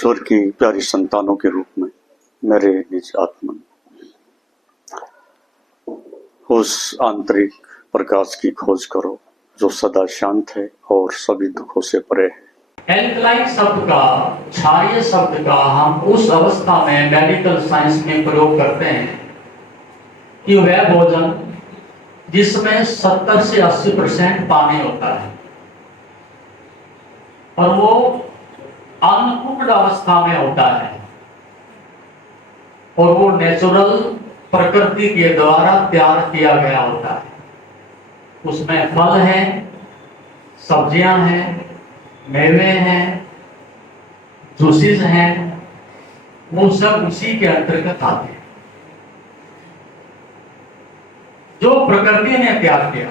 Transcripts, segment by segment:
ईश्वर की प्यारी संतानों के रूप में मेरे निज आत्मा उस आंतरिक प्रकाश की खोज करो जो सदा शांत है और सभी दुखों से परे है। एल्कलाइन शब्द का, क्षारीय शब्द का हम उस अवस्था में मेडिकल साइंस में प्रयोग करते हैं कि वह भोजन जिसमें 70 से 80% पानी होता है और वो अनकुक्ड अवस्था में होता है और वो नेचुरल प्रकृति के द्वारा तैयार किया गया होता है। उसमें फल है, सब्जियां हैं, मेवे हैं, जूसेस हैं, वो सब उसी के अंतर्गत आते हैं जो प्रकृति ने तैयार किया।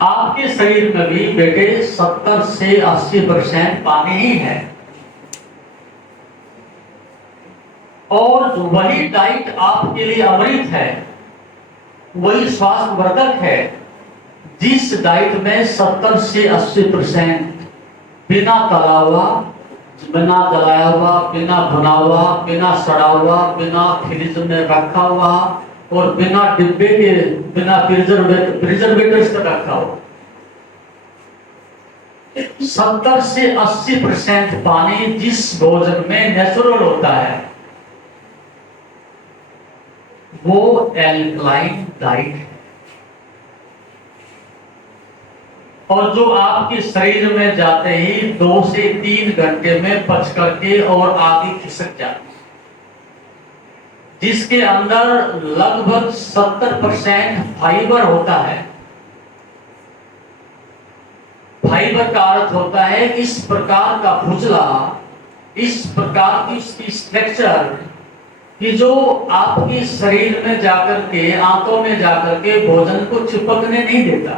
आपके शरीर में भी बेटे 70 से 80% पानी ही है और वही डाइट आपके लिए अमृत है, वही स्वास्थ्यवर्धक है जिस डाइट में 70 से 80% बिना तला हुआ, बिना जलाया हुआ, बिना भुना हुआ, बिना सड़ा हुआ, बिना फ्रिज में रखा हुआ और बिना डिब्बे के, बिना प्रिजर्वेटिव्स का रखा हुआ। 70 से 80% पानी जिस भोजन में नेचुरल होता है वो एल्कलाइन डाइट है और जो आपके शरीर में जाते ही 2 से 3 घंटे में पच करके और आगे खिसक जाते, जिसके अंदर लगभग 70% फाइबर होता है। फाइबर का अर्थ होता है इस प्रकार का फुचला, इस प्रकार की इसकी स्ट्रक्चर कि जो आपके शरीर में जाकर के, आंतों में जाकर के भोजन को चिपकने नहीं देता।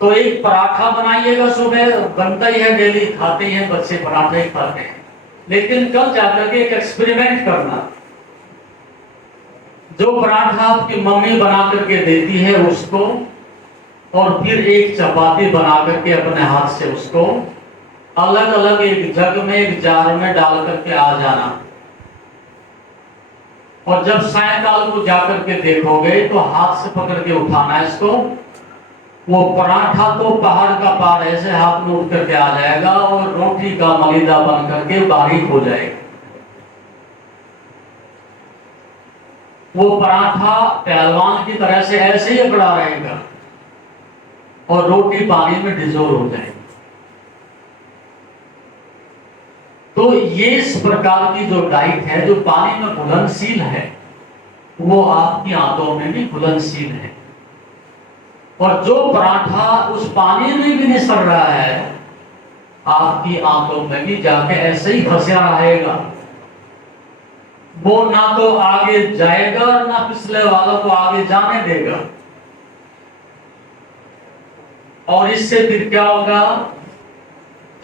तो एक पराठा बनाइएगा, सुबह बनता ही है, डेली खाते हैं बच्चे, पराठा ही खाते हैं, लेकिन कल जाकर के एक एक्सपेरिमेंट करना, जो पराठा आपकी मम्मी बना करके देती है उसको और फिर एक चपाती बना करके अपने हाथ से उसको अलग अलग एक जग में, एक जार में डाल करके आ जाना और जब सायंकाल को जाकर के देखोगे तो हाथ से पकड़ के उठाना है इसको। वो पराठा तो पहाड़ का पार ऐसे हाथ में उठ करके आ जाएगा और रोटी का मलिदा बन करके बारीक हो जाएगा। वो पराठा पहलवान की तरह से ऐसे ही अकड़ा रहेगा और रोटी पानी में डिजोल्व हो जाएगी। तो ये इस प्रकार की जो डाइट है जो पानी में घुलनशील है वो आपकी आंतों में भी घुलनशील है और जो पराठा उस पानी में भी नहीं सड़ रहा है आपकी आंतों में भी जाके ऐसे ही फंसा रहेगा। वो ना तो आगे जाएगा ना पिछले वालों को आगे जाने देगा। और इससे फिर क्या होगा,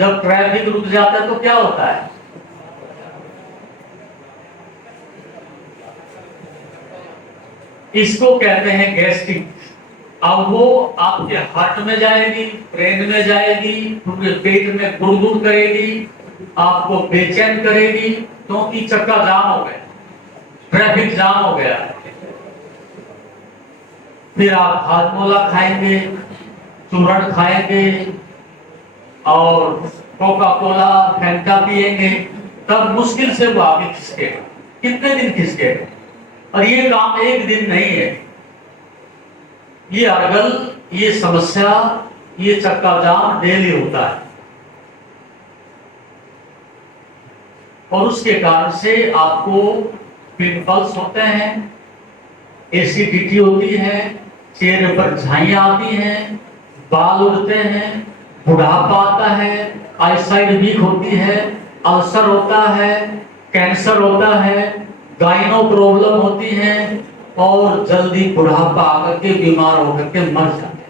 जब ट्रैफिक रुक जाता है तो क्या होता है, इसको कहते हैं गैस्ट्रिक। अब वो आपके हार्ट में जाएगी, ब्रेन में जाएगी, पूरे पेट में गुड़गुड़ करेगी, आपको बेचैन करेगी क्योंकि चक्का जाम हो गया, ट्रैफिक जाम हो गया। फिर आप हाजमोला खाएंगे, चूरण खाएंगे और कोका कोला, फैंटा पिएंगे, तब मुश्किल से वो आगे खिसकेगा। कितने दिन खिसकेगा? और ये काम एक दिन नहीं है, ये अरगल, ये समस्या, ये चक्का जाम डेली होता है और उसके कारण से आपको पिंपल्स होते हैं, एसिडिटी होती है, चेहरे पर झाइयां आती हैं, बाल उड़ते हैं, बुढ़ापा आता है, आईसाइट वीक होती है, अल्सर होता है, कैंसर होता है, गाइनो प्रॉब्लम होती है और जल्दी बुढ़ापा आकर के बीमार होकर के मर जाते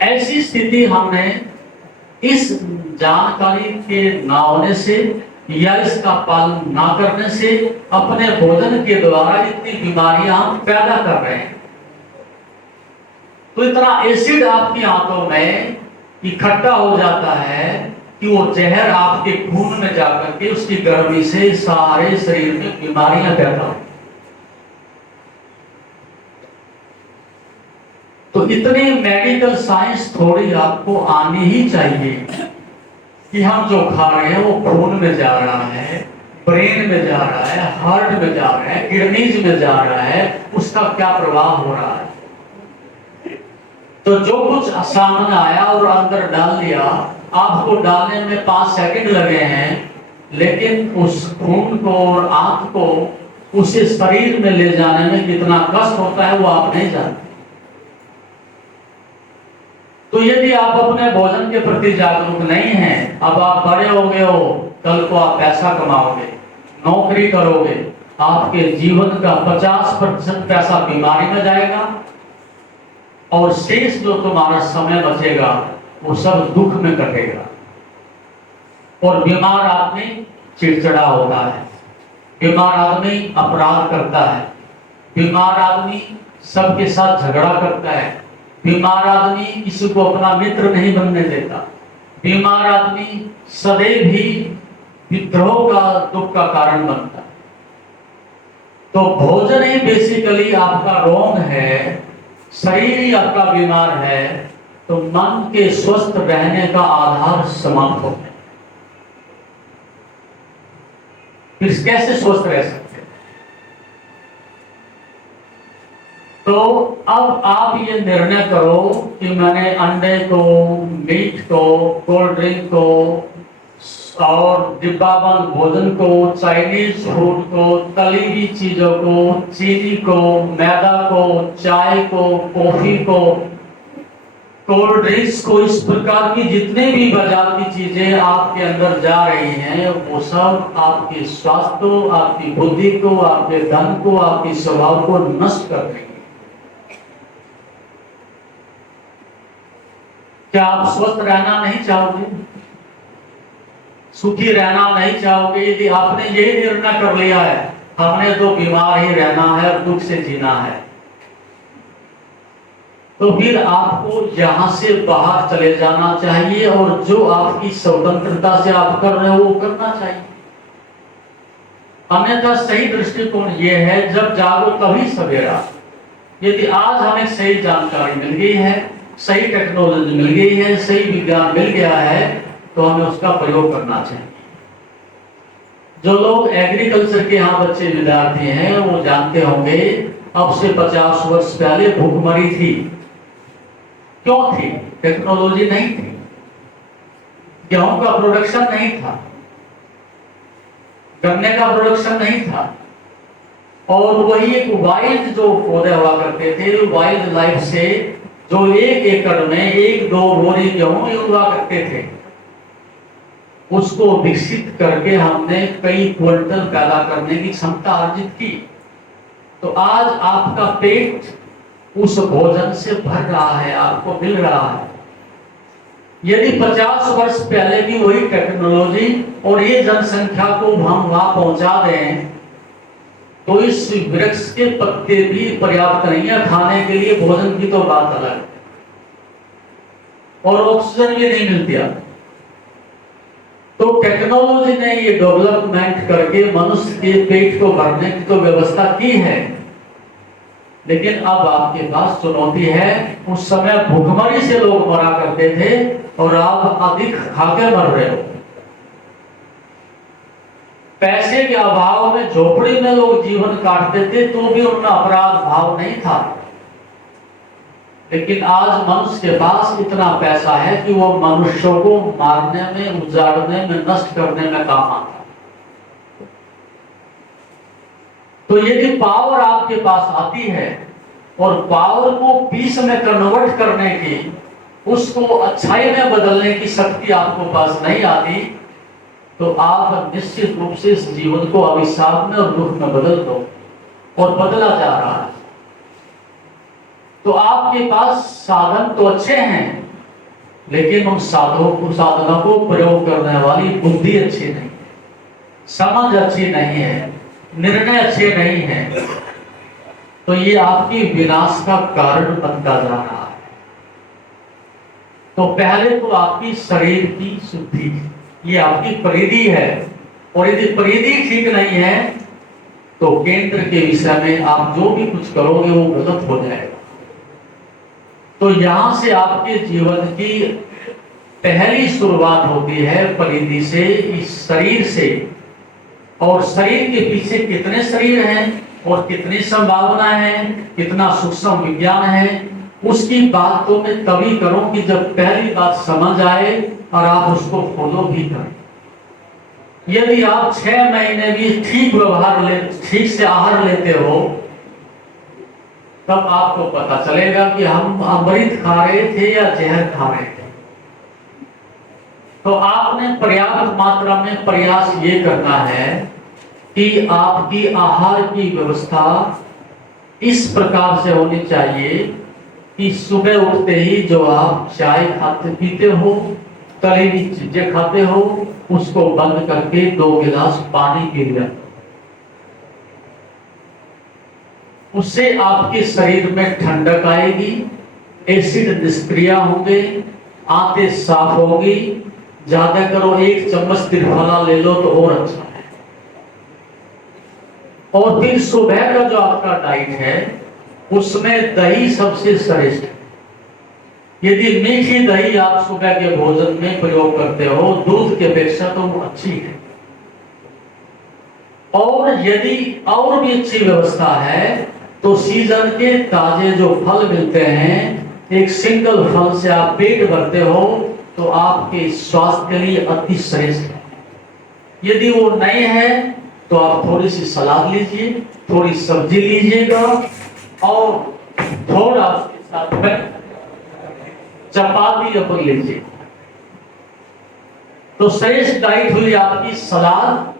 हैं। ऐसी स्थिति हमने इस जानकारी के ना होने से या इसका पालन ना करने से अपने भोजन के द्वारा इतनी बीमारियां हम पैदा कर रहे हैं। तो इतना एसिड आपकी आंतों में इकट्ठा हो जाता है कि वो जहर आपके खून में जाकर के उसकी गर्मी से सारे शरीर में बीमारियां पैदा हो। तो इतनी मेडिकल साइंस थोड़ी आपको आनी ही चाहिए कि हम जो खा रहे हैं वो खून में जा रहा है, ब्रेन में जा रहा है, हार्ट में जा रहा है, किडनीज में जा रहा है, उसका क्या प्रभाव हो रहा है। तो जो कुछ सामने आया और अंदर डाल दिया, आपको डालने में 5 सेकंड लगे हैं, लेकिन उस खून को और आंत को उसे शरीर में ले जाने में कितना कष्ट होता है वो आप नहीं जानते। तो यदि आप अपने भोजन के प्रति जागरूक नहीं हैं, अब आप बड़े हो गए हो, कल को आप पैसा कमाओगे, नौकरी करोगे, आपके जीवन का 50% पैसा बीमारी में जाएगा और शेष जो तुम्हारा समय बचेगा वो सब दुख में कटेगा। और बीमार आदमी चिड़चिड़ा होता है, बीमार आदमी अपराध करता है, बीमार आदमी सबके साथ झगड़ा करता है, बीमार आदमी किसी को अपना मित्र नहीं बनने देता, बीमार आदमी सदैव ही विद्रोह का दुख का कारण बनता है। तो भोजन ही बेसिकली आपका रोग है, शरीर ही आपका बीमार है, तो मन के स्वस्थ रहने का आधार समाप्त हो गया। फिर कैसे स्वस्थ रह सकते? तो अब आप ये निर्णय करो कि मैंने अंडे को, मीट को, कोल्ड ड्रिंक को और डिब्बाबंद भोजन को, चाइनीज फूड को, तली हुई चीजों को, चीनी को, मैदा को, चाय को, कॉफी को, कोल्ड ड्रिंक्स को, इस प्रकार की जितने भी बाजार की चीजें आपके अंदर जा रही हैं वो सब आपके स्वास्थ्य को, आपकी बुद्धि को, आपके धन को, आपके स्वभाव को नष्ट कर देंगे। क्या आप स्वस्थ रहना नहीं चाहोगे? सुखी रहना नहीं चाहोगे? यदि आपने यही निर्णय कर लिया है हमने तो बीमार ही रहना है और दुख से जीना है, तो फिर आपको यहां से बाहर चले जाना चाहिए और जो आपकी स्वतंत्रता से आप कर रहे हो वो करना चाहिए। अन्यथा सही दृष्टिकोण ये है, जब जागो तभी सवेरा। यदि आज हमें सही जानकारी मिल गई है, सही टेक्नोलॉजी मिल गई है, सही विज्ञान मिल गया है, तो हमें उसका प्रयोग करना चाहिए। जो लोग एग्रीकल्चर के यहाँ बच्चे विद्यार्थी हैं वो जानते होंगे अब से 50 वर्ष पहले भूखमरी थी। क्यों थी? टेक्नोलॉजी नहीं थी, गेहूं का प्रोडक्शन नहीं था, गन्ने का प्रोडक्शन नहीं था, और वही एक वाइल्ड जो पौधे हुआ करते थे, वाइल्ड लाइफ से जो 1 एकड़ में 1-2 बोरी गेहूं उगा करते थे, उसको विकसित करके हमने कई क्विंटल पैदा करने की क्षमता अर्जित की। तो आज आपका पेट उस भोजन से भर रहा है, आपको मिल रहा है। यदि 50 वर्ष पहले की वही टेक्नोलॉजी और ये जनसंख्या को हम वहां पहुंचा दें तो इस वृक्ष के पत्ते भी पर्याप्त नहीं है खाने के लिए, भोजन की तो बात अलग है, और ऑक्सीजन भी नहीं मिलती। तो टेक्नोलॉजी ने ये डेवलपमेंट करके मनुष्य के पेट को भरने की तो व्यवस्था की है, लेकिन अब आपके पास चुनौती है। उस समय भूखमरी से लोग मरा करते थे और आप अधिक खाके मर रहे हो। पैसे के अभाव में झोपड़ी में लोग जीवन काटते थे तो भी उनका अपराध भाव नहीं था, लेकिन आज मनुष्य के पास इतना पैसा है कि वो मनुष्यों को मारने में, उजाड़ने में, नष्ट करने में काम आता है। तो यदि पावर आपके पास आती है और पावर को पीस में कन्वर्ट करने की, उसको अच्छाई में बदलने की शक्ति आपको पास नहीं आती, तो आप निश्चित रूप से इस जीवन को अभिशाप में और दुख में बदल दो, और बदला जा रहा है। तो आपके पास साधन तो अच्छे हैं, लेकिन उन साधनों को प्रयोग करने वाली बुद्धि अच्छी नहीं, समझ अच्छी नहीं है, निर्णय अच्छे नहीं है, तो ये आपकी विनाश का कारण बनता जा रहा है। तो पहले तो आपकी शरीर की शुद्धि, ये आपकी परिधि है, और यदि परिधि ठीक नहीं है तो केंद्र के विषय में आप जो भी कुछ करोगे वो गलत हो जाएगा। तो यहां से आपके जीवन की पहली शुरुआत होती है परिधि से, इस शरीर से। और शरीर के पीछे कितने शरीर हैं और कितनी संभावनाएं हैं, कितना सूक्ष्म विज्ञान है, उसकी बात तो मैं तभी करूं कि जब पहली बात समझ आए और आप उसको फॉलो भी करें। यदि आप 6 महीने भी ठीक से आहार लेते हो, तब आपको पता चलेगा कि हम अमृत खा रहे थे या जहर खा रहे थे। तो आपने पर्याप्त मात्रा में प्रयास ये करना है कि आपकी आहार की व्यवस्था इस प्रकार से होनी चाहिए कि सुबह उठते ही जो आप चाय खाते पीते हो, तली हुई चीजें खाते हो, उसको बंद करके 2 गिलास पानी पी लिया। उससे आपके शरीर में ठंडक आएगी, एसिड निष्क्रिय होंगे, आंतें साफ होगी। ज्यादा करो 1 चम्मच त्रिफला ले लो तो और अच्छा है। और फिर सुबह का जो आपका डाइट है उसमें दही सबसे श्रेष्ठ है। यदि मीठी दही आप सुबह के भोजन में प्रयोग करते हो, दूध की अपेक्षा तो वो अच्छी है। और यदि और भी अच्छी व्यवस्था है तो सीजन के ताजे जो फल मिलते हैं, एक सिंगल फल से आप पेट भरते हो तो आपके स्वास्थ्य के लिए अति श्रेष्ठ है। यदि वो नहीं है तो आप थोड़ी सी सलाद लीजिए, थोड़ी सब्जी लीजिएगा और थोड़ा उसके साथ में चपाती अपन लीजिए। तो श्रेष्ठ डाइट हुई आपकी सलाद,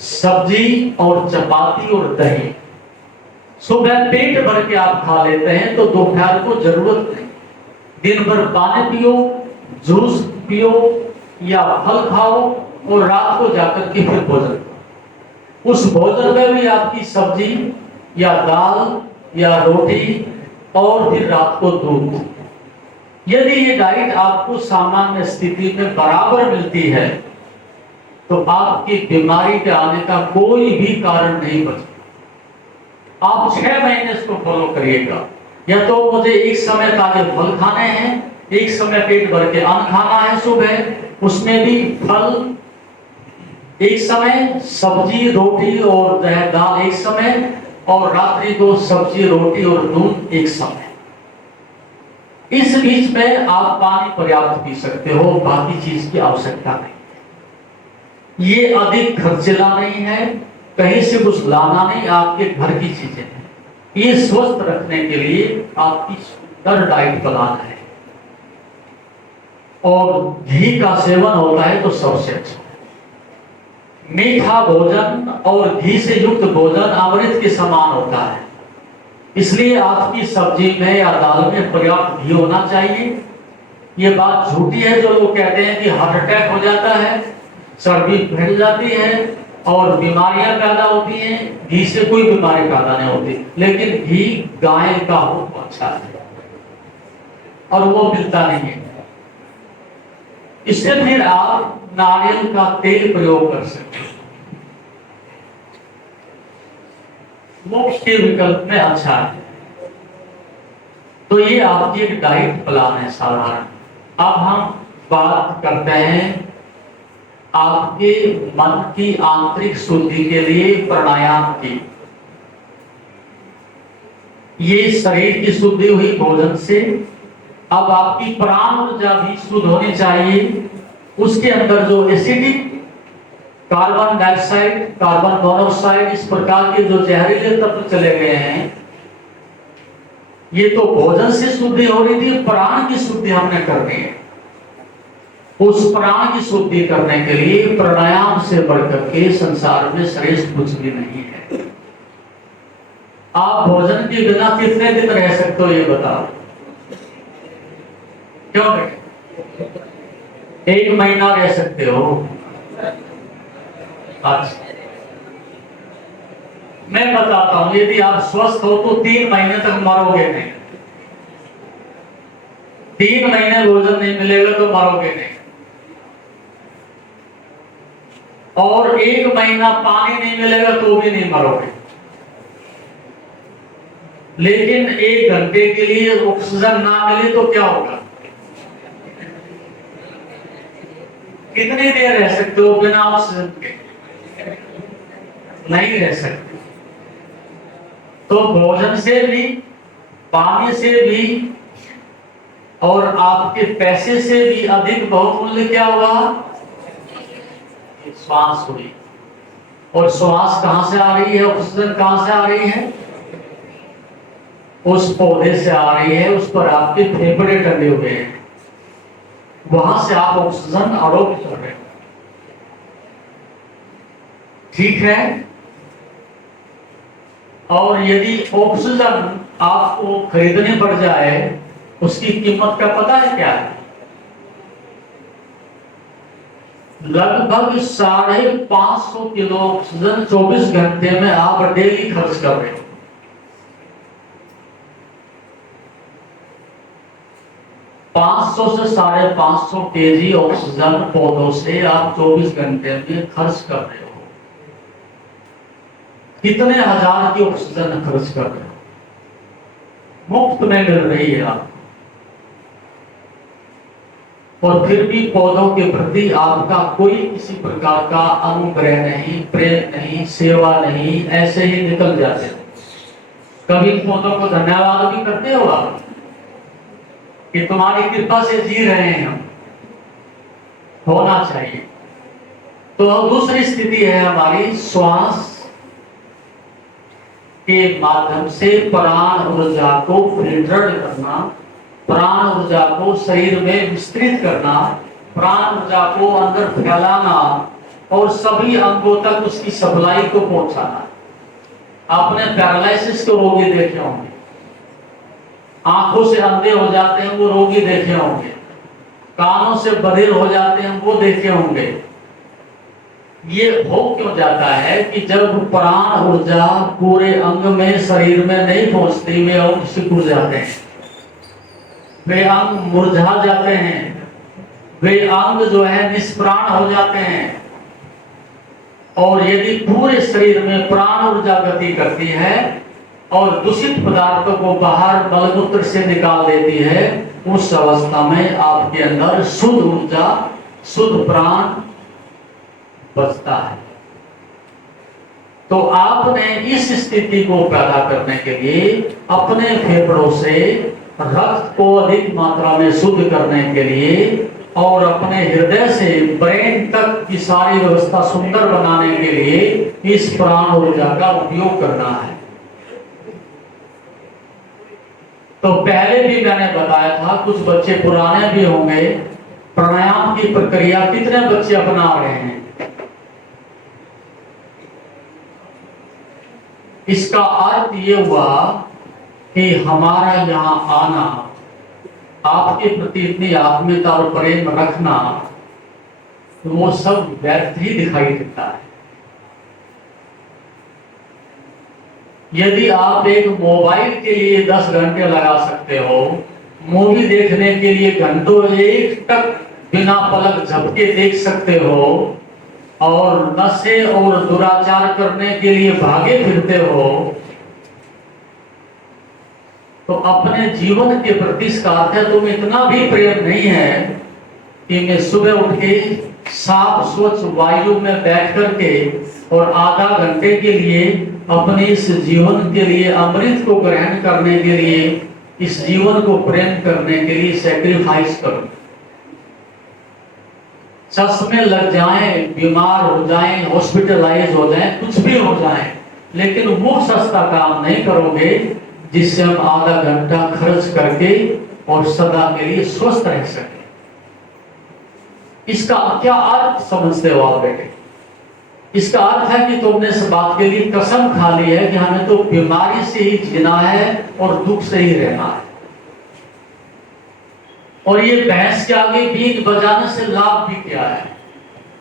सब्जी और चपाती और दही। सुबह पेट भर के आप खा लेते हैं तो दोपहर को जरूरत नहीं। दिन भर पानी पियो, जूस पियो या फल खाओ और रात को जाकर के फिर भोजन करो। उस भोजन में भी आपकी सब्जी या दाल या रोटी और फिर रात को दूध। यदि ये डाइट आपको सामान्य स्थिति में बराबर मिलती है तो आपकी बीमारी के आने का कोई भी कारण नहीं बचता। आप 6 महीने इसको फॉलो करिएगा। या तो मुझे एक समय ताजे फल खाने हैं, एक समय पेट भर के अन्न खाना है सुबह, उसमें भी फल एक समय, सब्जी रोटी और दाल एक समय, और रात्रि को सब्जी रोटी और दूध एक समय। इस बीच में आप पानी पर्याप्त पी सकते हो, बाकी चीज की आवश्यकता नहीं। ये अधिक खर्चीला नहीं है, कहीं से कुछ लाना नहीं, आपके घर की चीजें हैं। ये स्वस्थ रखने के लिए आपकी सुंदर डाइट प्लान है। और घी का सेवन होता है तो सबसे अच्छा। मीठा भोजन और घी से युक्त भोजन अमृत के समान होता है। इसलिए आपकी सब्जी में या दाल में पर्याप्त घी होना चाहिए। ये बात झूठी है जो लोग कहते हैं कि हार्ट अटैक हो जाता है, सर्दी फैल जाती है और बीमारियां पैदा होती हैं। घी से कोई बीमारी पैदा नहीं होती, लेकिन घी गाय का हो तो अच्छा है और वो मिलता नहीं है। इससे फिर आप नारियल का तेल प्रयोग कर सकते हैं, मोक्ष के विकल्प में अच्छा है। तो ये आपकी एक डाइट प्लान है साधारण। अब हम बात करते हैं आपके मन की आंतरिक शुद्धि के लिए प्राणायाम की। ये शरीर की शुद्धि हुई भोजन से। अब आपकी प्राण ऊर्जा भी शुद्ध होनी चाहिए। उसके अंदर जो acidic carbon dioxide, carbon monoxide, इस प्रकार के जो जहरीले तत्व चले गए हैं, ये तो भोजन से शुद्धि हो रही थी। प्राण की शुद्धि हमने करनी है। उस प्राण की शुद्धि करने के लिए प्राणायाम से बढ़कर के संसार में श्रेष्ठ कुछ भी नहीं है। आप भोजन के बिना कितने दिन रह सकते हो ये बताओ? क्यों बेटे? 1 महीना रह सकते हो। अच्छा, मैं बताता हूं, यदि आप स्वस्थ हो तो 3 महीने तक मरोगे नहीं। 3 महीने भोजन नहीं मिलेगा तो मरोगे नहीं, और 1 महीना पानी नहीं मिलेगा तो भी नहीं मरोगे। लेकिन 1 घंटे के लिए ऑक्सीजन ना मिले तो क्या होगा? कितनी देर रह सकते हो बिना ऑक्सीजन के? नहीं रह सकते। तो भोजन से भी, पानी से भी और आपके पैसे से भी अधिक बहुमूल्य क्या हुआ? श्वास हुई। और श्वास कहां से आ रही है? ऑक्सीजन कहां से आ रही है? उस पौधे से आ रही है, उस पर आपके फेफड़े टंगे हुए हैं, वहां से आप ऑक्सीजन आरोप कर रहे हो। ठीक है। और यदि ऑक्सीजन आपको खरीदने पड़ जाए, उसकी कीमत का पता है क्या है? लगभग 550 किलो ऑक्सीजन 24 घंटे में आप डेली खर्च कर रहे हो। 500 से 550 केजी ऑक्सीजन पौधों से आप 24 घंटे में खर्च कर रहे हो। कितने हजार की ऑक्सीजन खर्च कर रहे हो? मुफ्त में मिल रही है आपको, और फिर भी पौधों के प्रति आपका कोई किसी प्रकार का अनुग्रह नहीं, प्रेम नहीं, सेवा नहीं, ऐसे ही निकल जाते हो। कभी पौधों को धन्यवाद भी करते हो आप कि तुम्हारी कृपा से जी रहे हैं हम? होना चाहिए। तो दूसरी स्थिति है हमारी श्वास के माध्यम से प्राण ऊर्जा को फिल्टर करना, प्राण ऊर्जा को शरीर में विस्तृत करना, प्राण ऊर्जा को अंदर फैलाना और सभी अंगों तक उसकी सप्लाई को पहुंचाना। आपने पैरालिसिस के रोगी देखे होंगे, आंखों से अंधे हो जाते हैं वो रोगी देखे होंगे, कानों से बधिर हो जाते हैं वो देखे होंगे। ये हो क्यों जाता है कि जब प्राण ऊर्जा पूरे अंग में, शरीर में नहीं पहुंचती, वे अंग सिकुड़ जाते हैं, वे अंग मुरझा जाते हैं, वे अंग जो है निष्प्राण हो जाते हैं। और यदि पूरे शरीर में प्राण ऊर्जा गति करती है और दूषित पदार्थों को बाहर मलमूत्र से निकाल देती है, उस अवस्था में आपके अंदर शुद्ध ऊर्जा, शुद्ध प्राण बचता है। तो आपने इस स्थिति को पैदा करने के लिए अपने फेफड़ों से रक्त को अधिक मात्रा में शुद्ध करने के लिए और अपने हृदय से ब्रेन तक की सारी व्यवस्था सुंदर बनाने के लिए इस प्राण ऊर्जा का उपयोग करना है। तो पहले भी मैंने बताया था, कुछ बच्चे पुराने भी होंगे, प्राणायाम की प्रक्रिया कितने बच्चे अपना रहे हैं? इसका अर्थ ये हुआ कि हमारा यहाँ आना, आपके प्रति इतनी आत्मीयता और प्रेम रखना, वो सब व्यर्थ ही दिखाई देता है। यदि आप एक मोबाइल के लिए 10 घंटे लगा सकते हो, मूवी देखने के लिए घंटों एक तक बिना पलक झपके देख सकते हो, और नशे और दुराचार करने के लिए भागे फिरते हो, तो अपने जीवन के प्रति इसका अर्थ है तुम्हें इतना भी प्रेम नहीं है कि मैं सुबह उठ के साफ स्वच्छ वायु में बैठ करके और आधा घंटे के लिए अपने इस जीवन के लिए, अमृत को ग्रहण करने के लिए, इस जीवन को प्रेम करने के लिए सैक्रिफाइस करो। चश्मे लग जाएं, बीमार हो जाएं, हॉस्पिटलाइज हो जाएं, कुछ भी हो जाएं, लेकिन वो सस्ता काम नहीं करोगे जिससे हम आधा घंटा खर्च करके और सदा के लिए स्वस्थ रह सके। इसका क्या अर्थ समझते हो आप बेटे? इसका अर्थ है कि तुमने इस बात के लिए कसम खा ली है कि हमें तो बीमारी से ही जीना है और दुख से ही रहना है। और ये भैंस के आगे बीज बजाने से लाभ भी क्या है?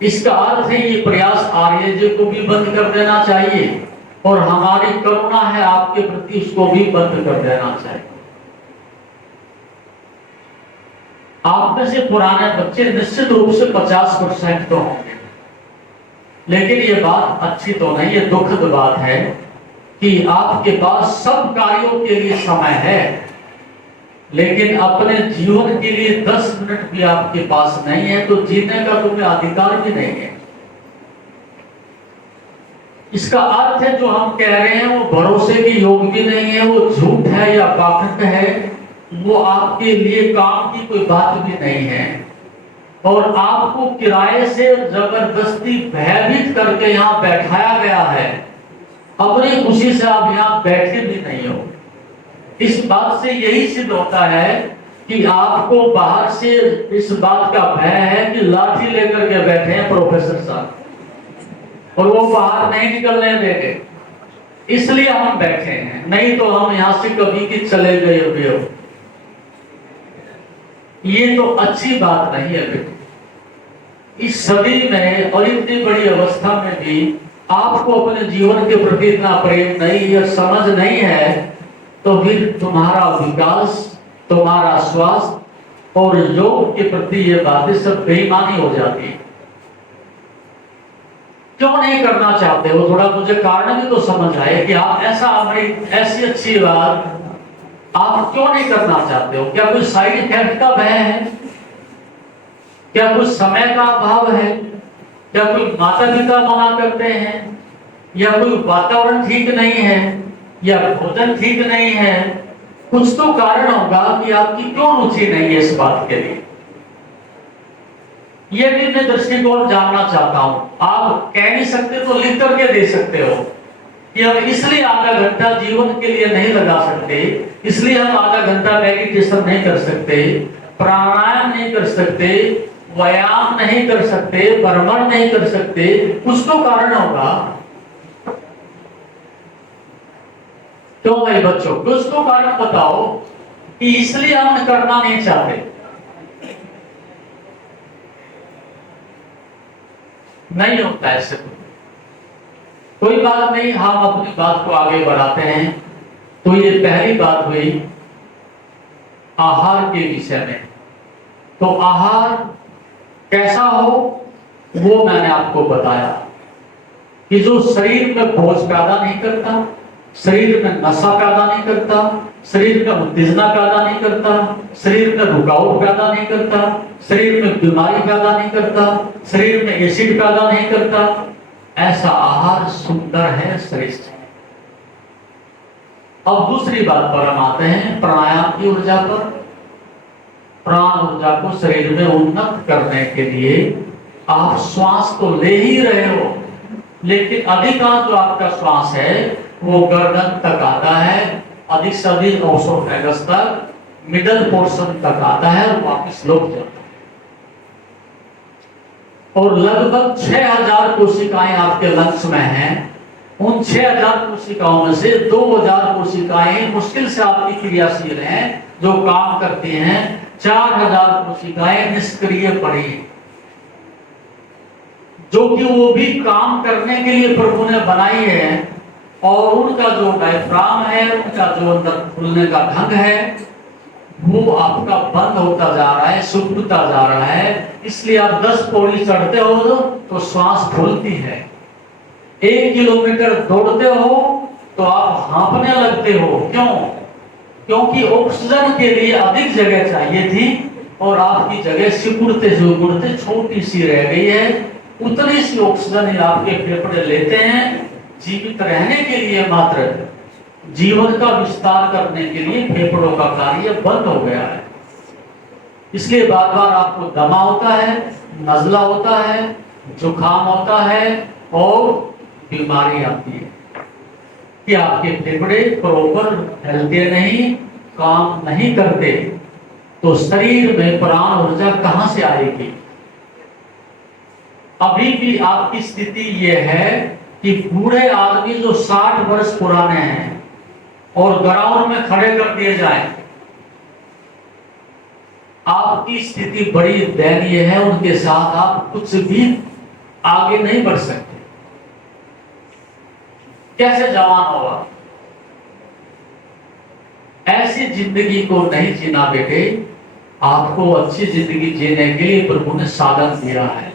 इसका अर्थ है ये प्रयास आर्य जी को भी बंद कर देना चाहिए, और हमारी करुणा है आपके प्रति, उसको भी बंद कर देना चाहिए। आप में से पुराने बच्चे निश्चित रूप से 50% तो होंगे, लेकिन ये बात अच्छी तो नहीं, ये दुखद बात है कि आपके पास सब कार्यों के लिए समय है, लेकिन अपने जीवन के लिए 10 मिनट भी आपके पास नहीं है, तो जीने का तुम्हें अधिकार भी नहीं है। इसका अर्थ है जो हम कह रहे हैं वो भरोसे के योग भी नहीं है, वो झूठ है या पाखंड है, वो आपके लिए काम की कोई बात भी नहीं है, और आपको किराए से जबरदस्ती भयभीत करके यहाँ बैठाया गया है। अपनी खुशी से आप यहाँ बैठे भी नहीं हो। इस बात से यही सिद्ध होता है कि आपको बाहर से इस बात का भय है कि लाठी लेकर के बैठे हैं प्रोफेसर साहब, और वो बाहर नहीं निकलने देंगे, इसलिए हम बैठे हैं, नहीं तो हम यहां से कभी की चले गए हुए हो। ये तो अच्छी बात नहीं है बेटे। इस सदी में और इतनी बड़ी अवस्था में भी आपको अपने जीवन के प्रति इतना प्रेम नहीं या समझ नहीं है, तो फिर तुम्हारा विकास, तुम्हारा स्वास्थ्य और योग के प्रति ये बातें सब बेईमानी हो जाती है। क्यों नहीं करना चाहते हो? थोड़ा मुझे कारण भी तो समझ आए कि आप ऐसी अच्छी बात आप क्यों नहीं करना चाहते हो? क्या कोई साइड इफेक्ट का भय है? क्या कुछ समय का अभाव है? क्या कोई माता पिता मना करते हैं? या कोई वातावरण ठीक नहीं है? या भोजन ठीक नहीं है? कुछ तो कारण होगा कि आपकी क्यों रुचि नहीं है इस बात के लिए। ये भी मैं दृष्टिकोण जानना चाहता हूं। आप कह नहीं सकते तो लिख करके दे सकते हो कि हम इसलिए आधा घंटा जीवन के लिए नहीं लगा सकते, इसलिए हम आधा घंटा मेडिटेशन नहीं कर सकते, प्राणायाम नहीं कर सकते, व्यायाम नहीं कर सकते, भ्रमण नहीं कर सकते। कुछ तो कारण होगा। क्यों भाई बच्चों, कुछ तो कारण बताओ कि इसलिए हम करना नहीं चाहते। नहीं होता ऐसे कोई बात नहीं, हम अपनी बात को आगे बढ़ाते हैं। तो ये पहली बात हुई आहार के विषय में। तो आहार कैसा हो वो मैंने आपको बताया कि जो शरीर में बोझ पैदा नहीं करता, शरीर में नशा पैदा नहीं करता, शरीर में उत्तेजना पैदा नहीं करता, शरीर में रुकावट पैदा नहीं करता, शरीर में बीमारी पैदा नहीं करता, शरीर में एसिड पैदा नहीं करता, ऐसा आहार सुंदर है, श्रेष्ठ है। अब दूसरी बात पर हम आते हैं प्राणायाम की ऊर्जा पर। प्राण ऊर्जा को शरीर में उन्नत करने के लिए आप श्वास तो ले ही रहे हो, लेकिन अधिकांश जो आपका श्वास है वो गर्दन तक आता है, अधिक से अधिक ओसोफेगस तक, मिडल पोर्शन तक आता है और वापस लौट जाता है। और लगभग 6000 कोशिकाएं आपके लंग्स में हैं। उन 6000 कोशिकाओं में से 2000 कोशिकाएं मुश्किल से आपकी क्रियाशील हैं, जो काम करती हैं। 4000 कोशिकाएं निष्क्रिय पड़ी, जो कि वो भी काम करने के लिए प्रभु ने बनाई है, और उनका जो डायफ्राम है, उनका जो अंदर खुलने का ढंग है, वो आपका बंद होता जा रहा है, सूखता जा रहा है। इसलिए आप 10 पौड़ी चढ़ते हो तो श्वास फूलती है, 1 किलोमीटर दौड़ते हो तो आप हाँफने लगते हो। क्यों? क्योंकि ऑक्सीजन के लिए अधिक जगह चाहिए थी और आपकी जगह सिकुड़ते सिकुड़ते छोटी सी रह गई है। उतनी सी ऑक्सीजन आपके फेफड़े लेते हैं। जीवित रहने के लिए मात्र, जीवन का विस्तार करने के लिए फेफड़ों का कार्य बंद हो गया है। इसलिए बार बार आपको दमा होता है, नजला होता है, जुकाम होता है और बीमारी आती है कि आपके फेफड़े प्रॉपर हिलते नहीं, काम नहीं करते। तो शरीर में प्राण ऊर्जा कहां से आएगी? अभी भी आपकी स्थिति यह है कि बूढ़े आदमी जो 60 वर्ष पुराने हैं और ग्राउंड में खड़े कर दिए जाए, आपकी स्थिति बड़ी दयनीय है। उनके साथ आप कुछ भी आगे नहीं बढ़ सकते। कैसे जवान होगा? ऐसी जिंदगी को नहीं जीना बेटे। आपको अच्छी जिंदगी जीने के लिए प्रभु ने साधन दिया है।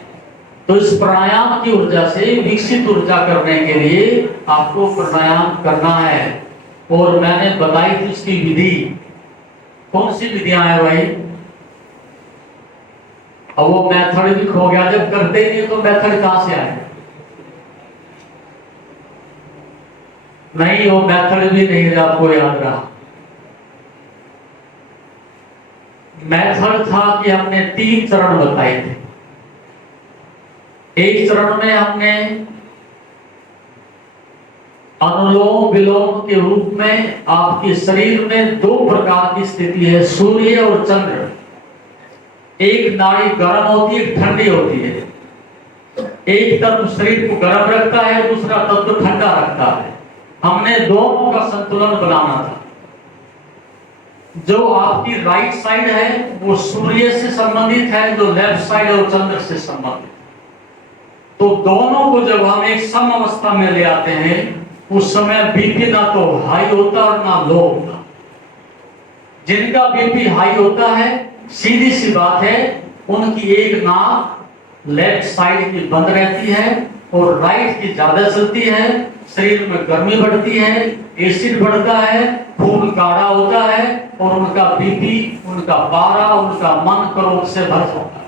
तो इस प्राणायाम की ऊर्जा से विकसित ऊर्जा करने के लिए आपको प्राणायाम करना है। और मैंने बताई थी उसकी विधि। कौन सी विधियां हैं भाई? अब वो मेथड भी खो गया, जब करते ही नहीं तो मेथड कहां से आए? नहीं, वो मेथड भी नहीं आपको याद रहा। मेथड था कि हमने 3 चरण बताए थे। एक चरण में हमने अनुलोम विलोम के रूप में आपके शरीर में 2 प्रकार की स्थिति है, सूर्य और चंद्र। एक नाड़ी गर्म होती है, एक ठंडी होती है। एक तत्व शरीर को गर्म रखता है, दूसरा तत्व ठंडा रखता है। हमने दोनों का संतुलन बनाना था। जो आपकी राइट साइड है वो सूर्य से संबंधित है, जो लेफ्ट साइड है वो चंद्र से संबंधित। तो दोनों को जब हम एक सम अवस्था में ले आते हैं, उस समय बीपी ना तो हाई होता और ना लो होता। जिनका बीपी हाई होता है, सीधी सी बात है, उनकी एक नाक लेफ्ट साइड की बंद रहती है और राइट की ज्यादा चलती है। शरीर में गर्मी बढ़ती है, एसिड बढ़ता है, खून गाढ़ा होता है और उनका बीपी, उनका पारा, उनका मन क्रोध से भर जाता है।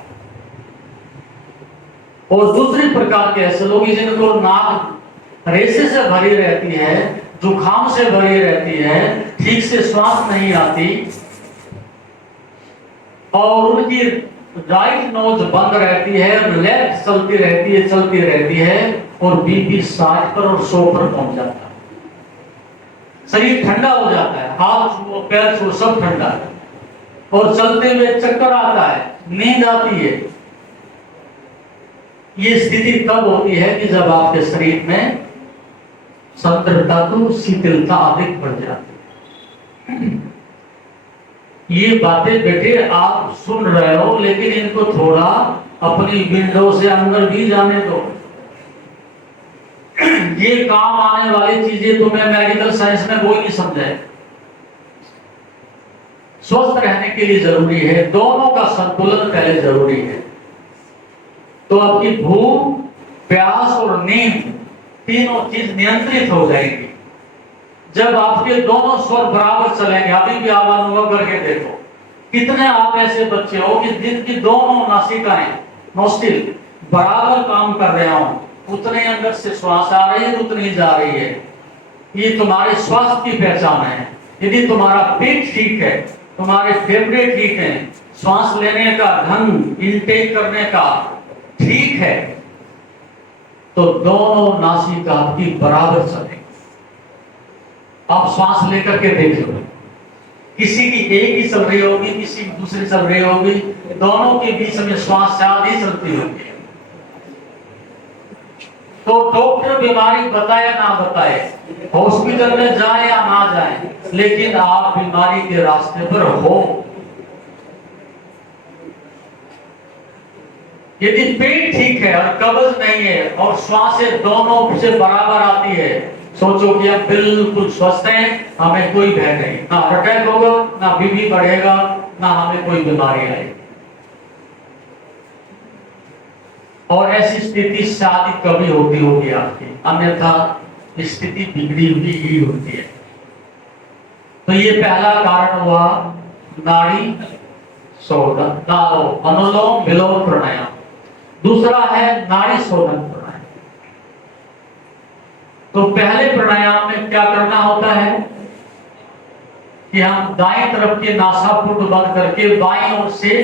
और दूसरी प्रकार के ऐसे लोग जिनको नाक रेशे से भरी रहती है, जुकाम से भरी रहती है, ठीक से श्वास नहीं आती और उनकी राइट नोज बंद रहती है, लेफ्ट चलती रहती है और बीपी 60 पर और 100 पर पहुंच जाता है। शरीर ठंडा हो जाता है, हाथ छुओ पैर छुओ सब ठंडा है और चलते हुए चक्कर आता है, नींद आती है। ये स्थिति कब होती है कि जब आपके शरीर में सांद्रता तो शीतलता अधिक बढ़ जाती है। ये बातें बेटे आप सुन रहे हो, लेकिन इनको थोड़ा अपनी विंडो से अंदर भी जाने दो। ये काम आने वाली चीजें तुम्हें मेडिकल साइंस में कोई नहीं समझे। स्वस्थ रहने के लिए जरूरी है, दोनों का संतुलन पहले जरूरी है। तो आपकी भूख, प्यास और नींद तीनों चीज नियंत्रित हो जाएगी जब आपके दोनों स्वर बराबर चलेंगे। अभी भी आप अनुभव करके देखो, कितने आप ऐसे बच्चे हो कि जिनकी दोनों नासिकाएं, नोस्टिल बराबर काम कर रहे हो, उतने अंदर से श्वास आ रही है, उतनी जा रही है। ये तुम्हारे स्वास्थ्य की पहचान है। यदि तुम्हारा पेट ठीक है, तुम्हारे फेफड़े ठीक हैं, श्वास लेने का ढंग, इनटेक करने का ठीक है, तो दोनों नासिका आपकी बराबर चलेंगे। आप श्वास लेकर के देख लो, किसी की एक ही चल रही होगी, किसी की दूसरी चल रही होगी, दोनों के बीच में श्वास शायद ही चलती होगी। तो डॉक्टर बीमारी बताए ना बताए, हॉस्पिटल में जाए या ना जाए, लेकिन आप बीमारी के रास्ते पर हो। यदि पेट ठीक है और कब्ज नहीं है और श्वासें दोनों से बराबर आती है, सोचो कि हम बिल्कुल स्वस्थ हैं, हमें कोई भय नहीं, ना अटैक होगा, ना बीपी बढ़ेगा, ना हमें कोई बीमारी आएगी। और ऐसी स्थिति शादी कभी होती होगी आपकी, अन्यथा स्थिति बिगड़ी हुई ही होती है। तो ये पहला कारण हुआ नाड़ी शोधन, अनुलोम विलोम प्राणायाम। दूसरा है नाड़ी शोधन प्राणायाम। तो पहले प्राणायाम में क्या करना होता है कि हम दाएं तरफ के नासापुट बंद करके बाईं ओर से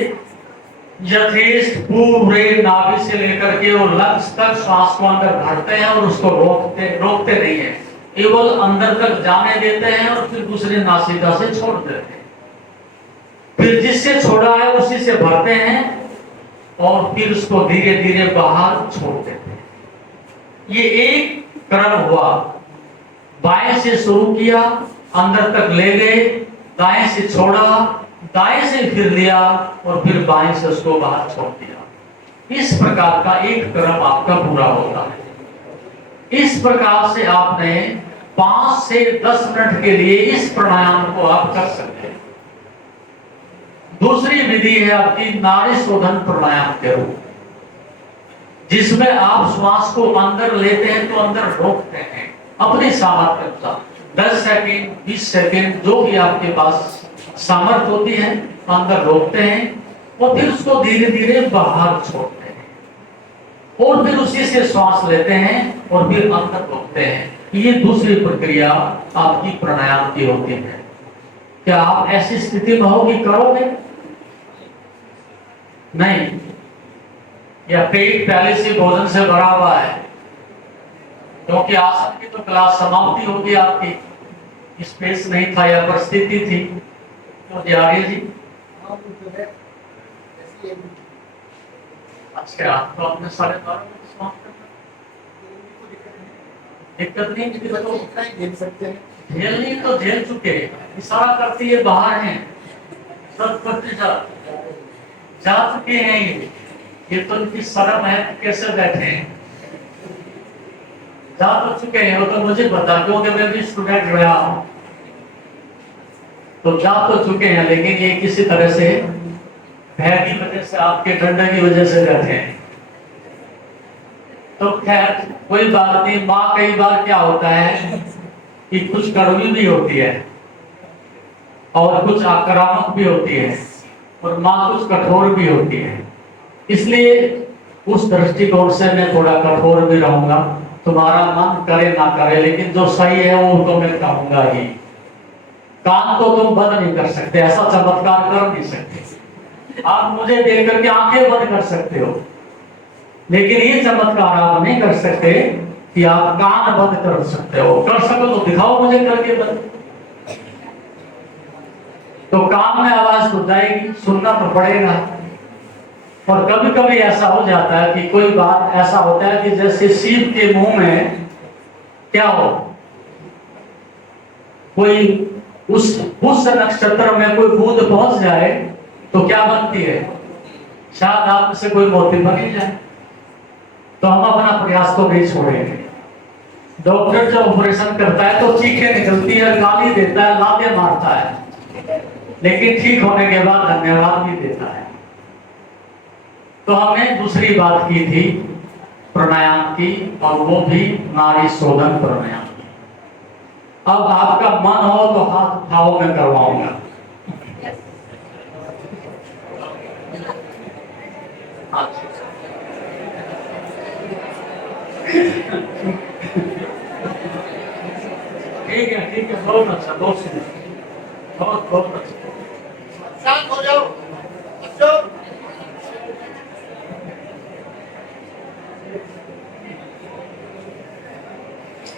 यथेष्ट पूरे नाभि से लेकर के और लक्ष्य तक श्वास को अंदर भरते हैं और उसको रोकते नहीं है, केवल अंदर तक जाने देते हैं और फिर दूसरे नासिका से छोड़ देते हैं। फिर जिससे छोड़ा है उसी से भरते हैं और फिर उसको धीरे धीरे बाहर छोड़ देते हैं। ये एक क्रम हुआ। बाएं से शुरू किया, अंदर तक ले गए, दाएं से छोड़ा, दाएं से फिर लिया और फिर बाएं से उसको बाहर छोड़ दिया। इस प्रकार का एक क्रम आपका पूरा होता है। इस प्रकार से आपने 5 से 10 मिनट के लिए इस प्राणायाम को आप कर सकते हैं। दूसरी विधि है आपकी नाड़ी शोधन प्राणायाम के रूप, जिसमें आप श्वास को अंदर लेते हैं तो अंदर रोकते हैं अपनी सामर्थ्य के अनुसार 10 सेकंड 20 सेकंड जो भी आपके पास सामर्थ्य होती है अंदर रोकते हैं और फिर उसको धीरे धीरे बाहर छोड़ते हैं और फिर उसी से श्वास लेते हैं और फिर अंदर रोकते हैं। ये दूसरी प्रक्रिया आपकी प्राणायाम की होती है। क्या आप ऐसी स्थिति में होगी करोगे? नहीं, या पेट पहले से भोजन से भरा हुआ है, क्योंकि आसन की तो क्लास समाप्ति होगी आपकी, स्पेस नहीं था या परिस्थिति थी। तो आर्य जी अच्छा, तो आपने 12:30 समाप्त करना, दिक्कत नहीं, झेल सकते हैं, झेल नहीं तो झेल चुके, इशारा करती है बाहर हैं, सब करते जा चुके हैं। ये तो इनकी शर्म है, कैसे बैठे हैं, जा तो चुके हैं। वो तो मुझे बता, क्योंकि मैं भी स्टूडेंट रहा हूं, तो जा तो चुके हैं, लेकिन ये किसी तरह से भय की वजह से, आपके डंडे की वजह से बैठे हैं। तो खैर कोई बात नहीं। माँ कई बार क्या होता है कि कुछ कड़वी भी होती है और कुछ आक्रामक भी होती है, और माँ कुछ कठोर भी होती है। इसलिए उस दृष्टिकोण से मैं थोड़ा कठोर भी रहूंगा। तुम्हारा मन करे ना करे, लेकिन जो सही है वो तो मैं कहूंगा ही। कान तो तुम बंद नहीं कर सकते, ऐसा चमत्कार कर नहीं सकते। आप मुझे देख करके आंखें बंद कर सकते हो, लेकिन ये चमत्कार आप नहीं कर सकते कि आप कान बंद कर सकते हो। कर सको तो दिखाओ मुझे करके बंद। तो कान में आवाज तो जाएगी, सुनना तो पड़ेगा। और कभी कभी ऐसा हो जाता है कि कोई बात ऐसा होता है कि जैसे सीप के मुंह में क्या हो, कोई उस नक्षत्र में कोई बूंद पहुंच जाए तो क्या बनती है, शायद आप से कोई मोती बनी जाए। तो हम अपना प्रयास तो नहीं छोड़ेंगे। डॉक्टर जब ऑपरेशन करता है तो चीखें निकलती है, गाली देता है, लाते मारता है, लेकिन ठीक होने के बाद धन्यवाद भी देता है। तो हमने दूसरी बात की थी प्राणायाम की, और वो भी नाड़ी शोधन प्राणायाम की। अब आपका मन हो तो हाथ उठाओ, मैं करवाऊंगा। ठीक है, बहुत अच्छा, बहुत सुंदर, बहुत बहुत अच्छा। शांत हो जाओ।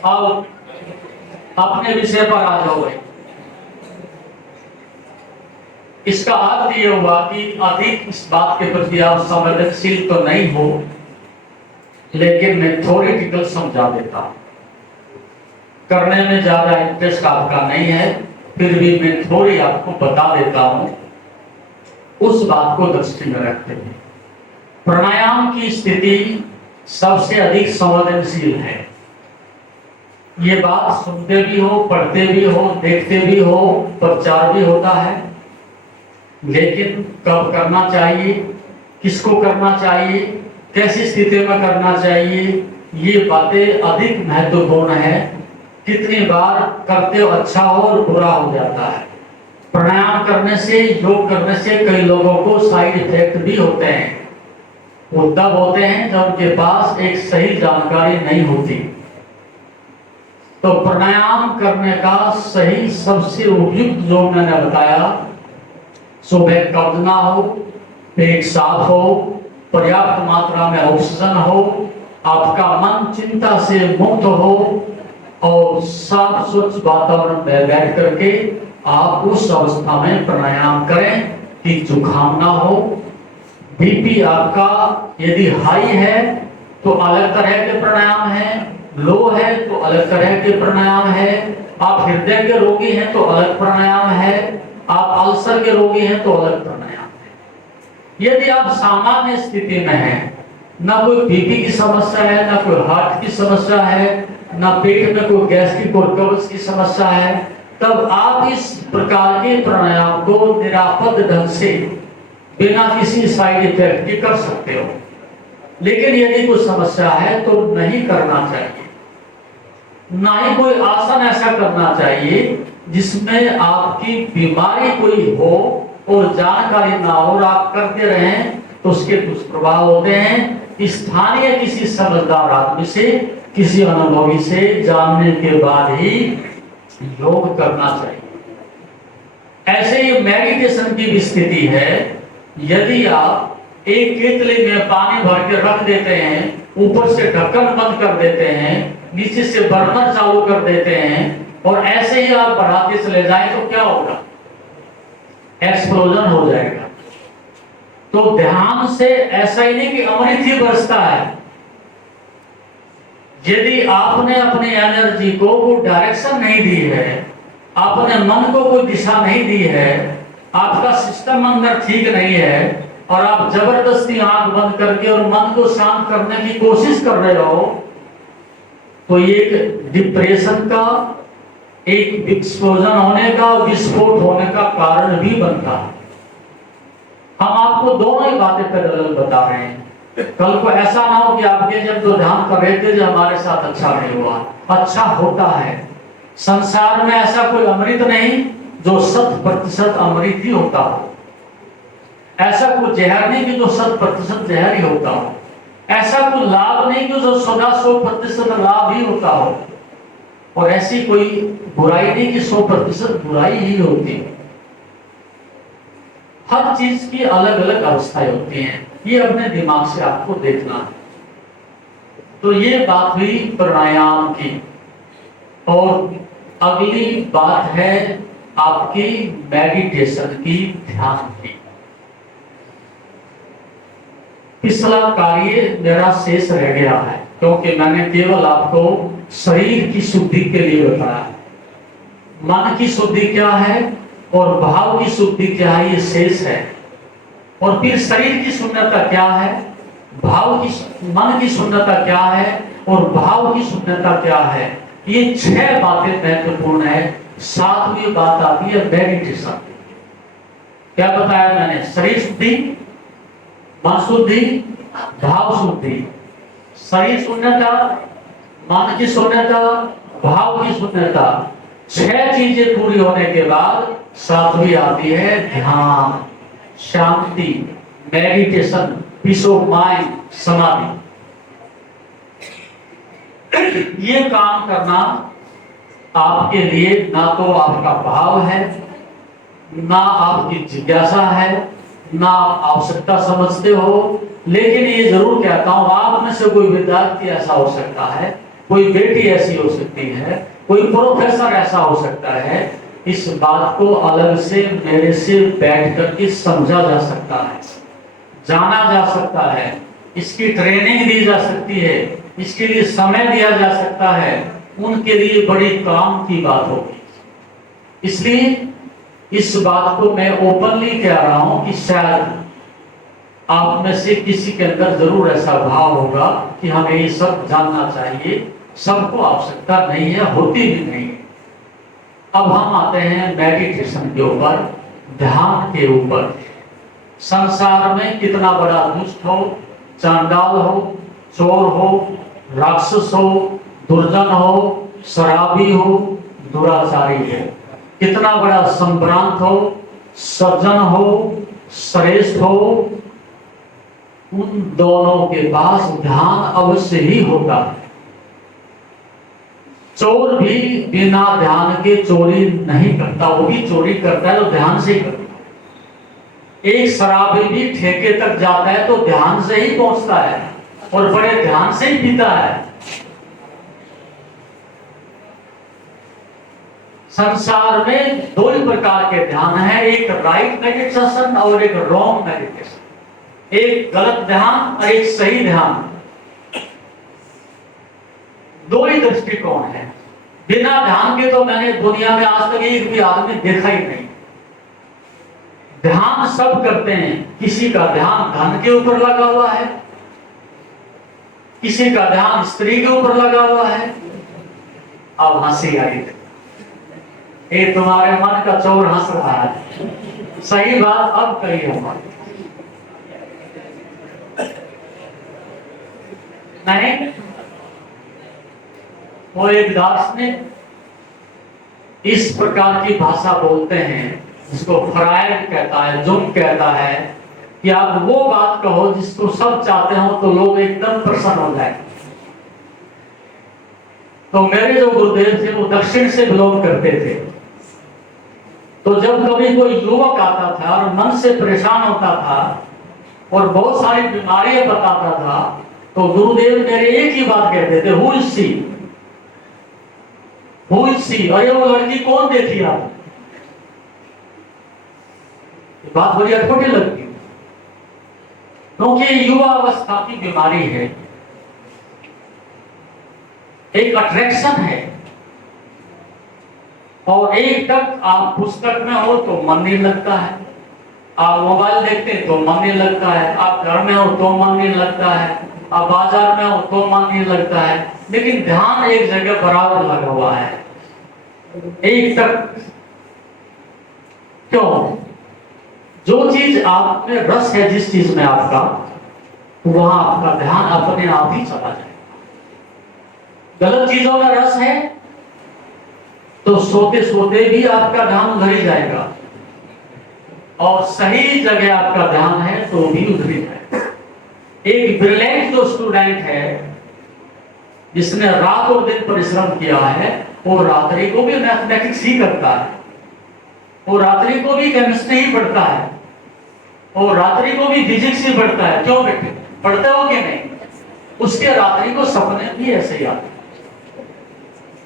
अब अपने विषय पर आ जाओ। इसका अर्थ ये हुआ कि अधिक इस बात के प्रति आप संवेदनशील तो नहीं हो, लेकिन मैं थ्योरेटिकल समझा देता हूं। करने में ज्यादा इंटरेस्ट आपका नहीं है, फिर भी मैं थोड़ी आपको बता देता हूं, उस बात को दृष्टि में रखते हुए। प्राणायाम की स्थिति सबसे अधिक संवेदनशील है। ये बात सुनते भी हो, पढ़ते भी हो, देखते भी हो, प्रचार भी होता है, लेकिन कब करना चाहिए, किसको करना चाहिए, कैसी स्थिति में करना चाहिए, ये बातें अधिक महत्वपूर्ण है। कितनी बार करते हो अच्छा हो और बुरा हो जाता है। प्राणायाम करने से, योग करने से कई लोगों को साइड इफेक्ट भी होते हैं। वो तब होते हैं जब उनके पास एक सही जानकारी नहीं होती। तो प्राणायाम करने का सही सबसे उपयुक्त जो मैंने बताया, सुबह कब्ज ना हो, पेट साफ हो, पर्याप्त मात्रा में ऑक्सीजन हो, आपका मन चिंता से मुक्त हो, और साफ स्वच्छ वातावरण में बैठ करके आप उस अवस्था में प्राणायाम करें कि जुकाम ना हो। बीपी आपका यदि हाई है तो अलग तरह के प्राणायाम है, लो है तो अलग तरह के प्राणायाम है, आप हृदय के रोगी हैं तो अलग प्राणायाम है, आप अल्सर के रोगी हैं तो अलग प्राणायाम है। यदि आप सामान्य स्थिति में हैं, ना कोई बीपी की समस्या है, ना कोई हार्ट की समस्या है, ना पेट में कोई गैस्ट्रिक और कब्ज की समस्या है, तब आप इस प्रकार के प्राणायाम को निरापद ढंग से बिना किसी साइड इफेक्ट के कर सकते हो। लेकिन यदि कोई समस्या है तो नहीं करना चाहिए। ना ही कोई आसन ऐसा करना चाहिए जिसमें आपकी बीमारी कोई हो और जानकारी ना हो और आप करते रहें तो उसके दुष्प्रभाव होते हैं। स्थानीय किसी समझदार आदमी से, किसी अनुभवी से जानने के बाद ही योग करना चाहिए। ऐसे ही मेडिटेशन की भी स्थिति है। यदि आप एक केतली में पानी भर के रख देते हैं, ऊपर से ढक्कन बंद कर देते हैं, नीचे से बर्नर चालू कर देते हैं और ऐसे ही आप बढ़ाते चले जाएं तो क्या होगा? एक्सप्लोजन हो जाएगा। तो ध्यान से ऐसा ही नहीं कि अमृत ही बरसता है। यदि आपने अपनी एनर्जी को कोई डायरेक्शन नहीं दी है, आपने मन को कोई दिशा नहीं दी है, आपका सिस्टम अंदर ठीक नहीं है और आप जबरदस्ती आंख बंद करके और मन को शांत करने की कोशिश कर रहे हो, तो ये एक डिप्रेशन का, एक एक्सप्लोजन होने का, विस्फोट होने का कारण भी बनता है। हम आपको दोनों ही बातें पैरेलल बता रहे हैं। कल को ऐसा ना हो कि आपके जब तो ध्यान कर रहे थे जो हमारे साथ अच्छा नहीं हुआ। अच्छा होता है। संसार में ऐसा कोई अमृत नहीं जो 100% अमृत ही होता हो। ऐसा कोई जहर नहीं कि जो 100% जहर ही होता हो। ऐसा कोई लाभ नहीं कि जो 100% लाभ ही होता हो। और ऐसी कोई बुराई नहीं कि 100% बुराई ही होती है। हर चीज की अलग अलग अवस्थाएं होती हैं। ये अपने दिमाग से आपको देखना है। तो ये बात हुई प्राणायाम की। और अगली बात है आपकी मेडिटेशन की, ध्यान की। पिछला कार्य मेरा शेष रह गया है क्योंकि मैंने केवल आपको शरीर की शुद्धि के लिए बताया। मन की शुद्धि क्या है और भाव की शुद्धि क्या है, ये शेष है। और फिर शरीर की शून्यता क्या है, भाव की, मन की शून्यता क्या है और भाव की शून्यता क्या है, ये 6 बातें महत्वपूर्ण है। 7वीं बात आती है मेडिटेशन। क्या बताया मैंने? शरीर शुद्धि, मन शुद्धि, भाव शुद्धि, शरीर शून्यता, मन की शून्यता, भाव की शून्यता। 6 चीजें पूरी होने के बाद 7वीं आती है ध्यान, शांति, मेडिटेशन, पीस ऑफ माइंड, समाधि। ये काम करना आपके लिए ना तो आपका भाव है, ना आपकी जिज्ञासा है, ना आवश्यकता समझते हो। लेकिन ये जरूर कहता हूं, आप में से कोई विद्यार्थी ऐसा हो सकता है, कोई बेटी ऐसी हो सकती है, कोई प्रोफेसर ऐसा हो सकता है। इस बात को अलग से मेरे से बैठ करके समझा जा सकता है, जाना जा सकता है, इसकी ट्रेनिंग दी जा सकती है, इसके लिए समय दिया जा सकता है। उनके लिए बड़ी काम की बात होगी। इसलिए इस बात को मैं ओपनली कह रहा हूं कि शायद आप में से किसी के अंदर जरूर ऐसा भाव होगा कि हमें ये सब जानना चाहिए। सबको आवश्यकता नहीं है, होती भी नहीं है। अब हम आते हैं मेडिटेशन के ऊपर, ध्यान के ऊपर। संसार में कितना बड़ा दुष्ट हो, चांडाल हो, चोर हो, राक्षस हो, दुर्जन हो, शराबी हो, दुराचारी हो, कितना बड़ा संभ्रांत हो, सज्जन हो, श्रेष्ठ हो, उन दोनों के पास ध्यान अवश्य ही होता है। चोर भी बिना ध्यान के चोरी नहीं करता, वो भी चोरी करता है तो ध्यान से ही करता है। एक शराबी भी ठेके तक जाता है तो ध्यान से ही पहुंचता है और बड़े ध्यान से ही पीता है। संसार में 2 ही प्रकार के ध्यान है, एक राइट मेडिटेशन और एक रॉन्ग मेडिटेशन। एक गलत ध्यान और एक सही ध्यान। 2 ही दृष्टिकोण है। बिना ध्यान के तो मैंने दुनिया में आज तक एक भी आदमी देखा ही नहीं। ध्यान सब करते हैं। किसी का ध्यान धन के ऊपर लगा हुआ है, किसी का ध्यान स्त्री के ऊपर लगा हुआ है। अब हंसी आई। ये तुम्हारे मन का चोर हंस रहा है। सही बात अब कही हमारी नहीं। वो एक दार्शनिक इस प्रकार की भाषा बोलते हैं जिसको फ्रायड कहता है, जुंग कहता है कि आप वो बात कहो जिसको सब चाहते हो तो लोग एकदम प्रसन्न हो जाए। तो मेरे जो गुरुदेव थे वो दक्षिण से बिलोंग करते थे। तो जब कभी कोई युवक आता था और मन से परेशान होता था और बहुत सारी बीमारियां बताता था, तो गुरुदेव मेरे एक ही बात कहते थे, who is she, who is she, अरे वो लड़की कौन देखी आप? बात बड़ी अटपटी लगती है, क्योंकि युवा अवस्था की बीमारी है, एक अट्रैक्शन है। और एक तक आप पुस्तक में हो तो मन नहीं लगता है, आप मोबाइल देखते हैं तो मन नहीं लगता है, आप घर में हो तो मन नहीं लगता है, आप बाजार में हो तो मन नहीं लगता है, लेकिन ध्यान एक जगह बराबर लगा हुआ है एक तक। क्यों? जो चीज आप में रस है, जिस चीज में आपका, वहां आपका ध्यान अपने आप ही चला जाए। गलत चीजों में रस है तो सोते सोते भी आपका ध्यान उधर ही जाएगा, और सही जगह आपका ध्यान है तो भी उधर ही जाएगा। एक ब्रिलियंट जो स्टूडेंट है जिसने रात और दिन परिश्रम किया है, वो रात्रि को भी मैथमेटिक्स ही करता है, वो रात्रि को भी केमिस्ट्री ही पढ़ता है, और रात्रि को भी फिजिक्स ही पढ़ता है। क्यों बेटे, पढ़ते हो कि नहीं? उसके रात्रि को सपने भी ऐसे ही आते।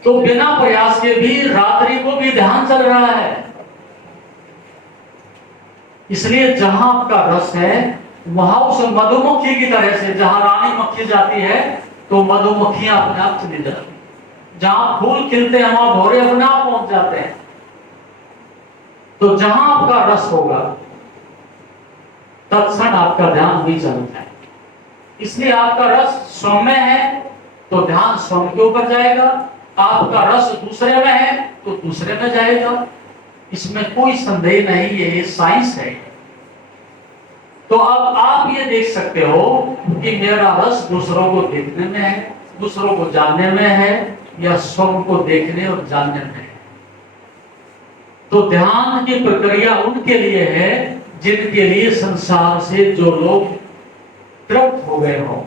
तो बिना प्रयास के भी रात्रि को भी ध्यान चल रहा है। इसलिए जहां आपका रस है वहां उस मधुमक्खी की तरह से, जहां रानी मक्खी जाती है तो मधुमक्खियां अपने आप चली जाती, जहां फूल खिलते हैं वहां भौरे अपने आप पहुंच जाते हैं। तो जहां आपका रस होगा तत्क्षण आपका ध्यान भी चलता है। इसलिए आपका रस सौम्य है तो ध्यान सौम्य के ऊपर जाएगा, आपका रस दूसरे में है तो दूसरे में जाएगा। इसमें कोई संदेह नहीं, ये साइंस है। तो अब आप ये देख सकते हो कि मेरा रस दूसरों को देखने में है, दूसरों को जानने में है, या स्वयं को देखने और जानने में है। तो ध्यान की प्रक्रिया उनके लिए है जिनके लिए संसार से जो लोग तृप्त हो गए हो।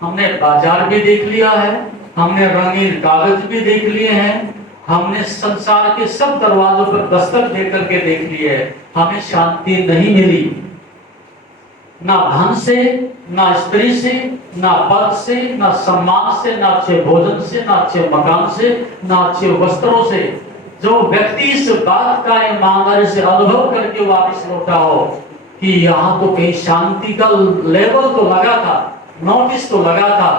हमने बाजार भी देख लिया है, हमने रंगीन कागज भी देख लिए हैं, हमने संसार के सब दरवाजों पर दस्तक दे करके देख लिए है, हमें शांति नहीं मिली। ना धन से, ना स्त्री से, ना पद से, ना सम्मान से, ना अच्छे भोजन से, ना अच्छे मकान से, ना अच्छे वस्त्रों से। जो व्यक्ति इस बात का ईमानदारी से अनुभव करके वापस लौटा हो कि यहाँ तो कहीं शांति का लेवल तो लगा था, नोटिस तो लगा था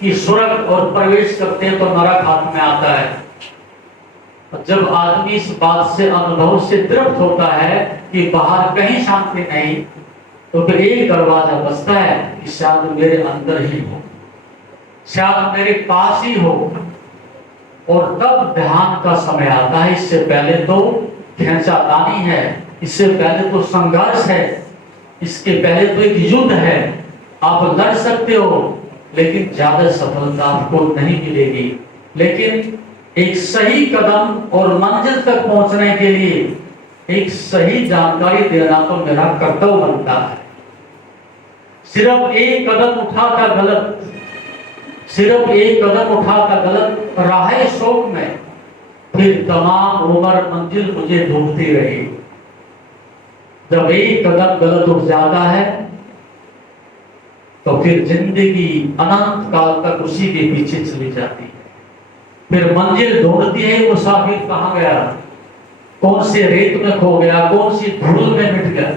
कि स्वर्ग और प्रवेश करते हैं तो नरक हाथ में आता है। जब आदमी इस बात से अनुभव से तृप्त होता है कि बाहर कहीं शांति नहीं, तो फिर एक दरवाजा बचता है कि शायद मेरे अंदर ही हो, शायद मेरे पास ही हो। और तब ध्यान का समय आता है। इससे पहले तो खींचातानी है, इससे पहले तो संघर्ष है, इसके पहले तो एक युद्ध है। आप लड़ सकते हो लेकिन ज्यादा सफलता आपको नहीं मिलेगी। लेकिन एक सही कदम और मंजिल तक पहुंचने के लिए एक सही जानकारी देना तो मेरा कर्तव्य बनता है। सिर्फ एक कदम उठाता गलत, सिर्फ एक कदम उठाता गलत राह शोक में, फिर तमाम उम्र मंजिल मुझे ढूंढती रही। जब एक कदम गलत उठ जाता है तो फिर जिंदगी अनंत काल तक उसी के पीछे चली जाती है। फिर मंजिल ढूंढती है मुसाफिर कहाँ गया, कौन से रेत में खो गया, कौन सी धूल में मिट गया।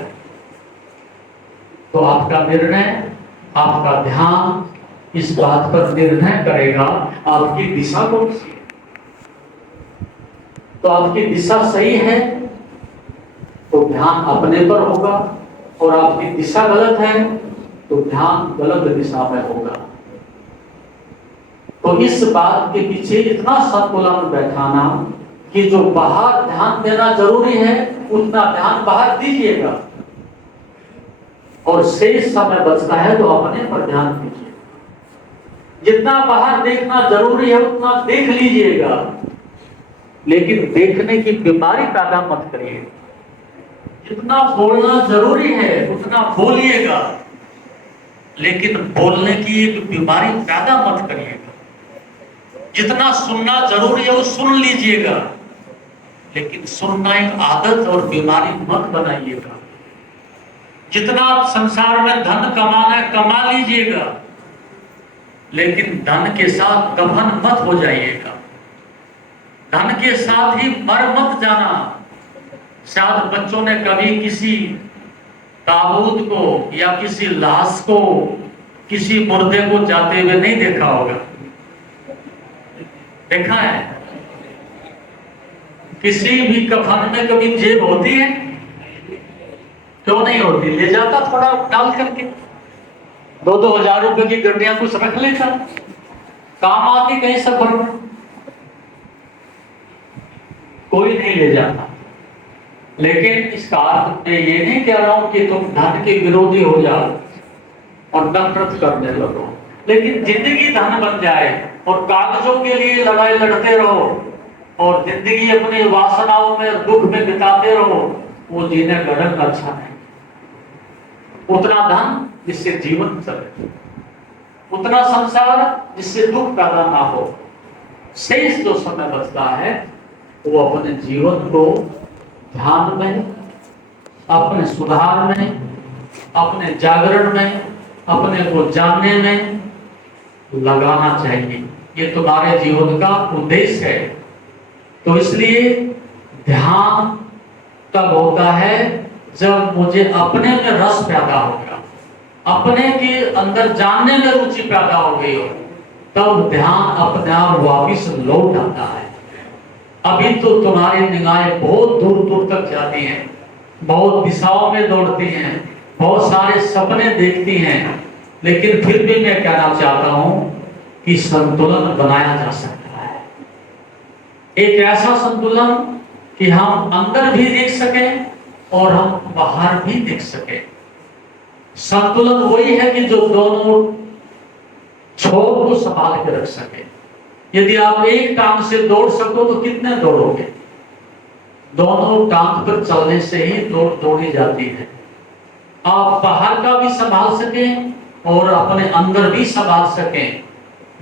तो आपका निर्णय, आपका ध्यान इस बात पर निर्णय करेगा आपकी दिशा कौन सी है। तो आपकी दिशा सही है तो ध्यान अपने पर होगा, और आपकी दिशा गलत है तो ध्यान गलत दिशा में होगा। तो इस बात के पीछे इतना संतुलन बैठाना कि जो बाहर ध्यान देना जरूरी है उतना ध्यान बाहर दीजिएगा, और शेष समय बचता है तो अपने पर ध्यान दीजिए। जितना बाहर देखना जरूरी है उतना देख लीजिएगा, लेकिन देखने की बीमारी पैदा मत करिए। जितना बोलना जरूरी है उतना बोलिएगा, लेकिन बोलने की एक बीमारी पैदा मत करिएगा। जितना सुनना जरूरी है वो सुन लीजिएगा, लेकिन सुनना एक आदत और बीमारी मत बनाइएगा। जितना संसार में धन कमाना है कमा लीजिएगा, लेकिन धन के साथ गबन मत हो जाइएगा। धन के साथ ही मर मत जाना। शायद बच्चों ने कभी किसी ताबूत को या किसी लाश को, किसी मुर्दे को जाते हुए नहीं देखा होगा। देखा है? किसी भी कफन में कभी जेब होती है? क्यों नहीं होती? ले जाता थोड़ा डाल करके, 2-2 हजार रुपए की गड्डियां कुछ रख लेता, काम आती कहीं सफर में। कोई नहीं ले जाता। लेकिन इसका अर्थ मैं ये नहीं कह रहा हूं कि तुम धन के विरोधी हो जाओ और नफरत करने लगो, लेकिन जिंदगी धन बन जाए और कागजों के लिए लड़ाई लड़ते रहो और जिंदगी अपनी वासनाओं में दुख में बिताते रहो, वो जीने का ढंग अच्छा नहीं। उतना धन जिससे जीवन चले, उतना संसार जिससे दुख पैदा ना हो। शेष जो समय बचता है वो अपने जीवन को ध्यान में, अपने सुधार में, अपने जागरण में, अपने को जानने में लगाना चाहिए। ये तुम्हारे जीवन का उद्देश्य है। तो इसलिए ध्यान तब होता है जब मुझे अपने में रस पैदा होगा, अपने के अंदर जानने में रुचि पैदा हो गई हो, तब ध्यान अपने आप वापिस लौट आता है। अभी तो तुम्हारी निगाहें बहुत दूर दूर तक जाती हैं, बहुत दिशाओं में दौड़ती हैं, बहुत सारे सपने देखती हैं, लेकिन फिर भी मैं कहना चाहता हूं कि संतुलन बनाया जा सकता है। एक ऐसा संतुलन कि हम अंदर भी देख सकें और हम बाहर भी देख सकें। संतुलन वही है कि जो दोनों छोर को संभाल के रख सके। यदि आप एक टांग से दौड़ सको तो कितने दौड़ोगे? दोनों टांग पर चलने से ही दौड़ी जाती है। आप बाहर का भी संभाल सकें और अपने अंदर भी संभाल सकें,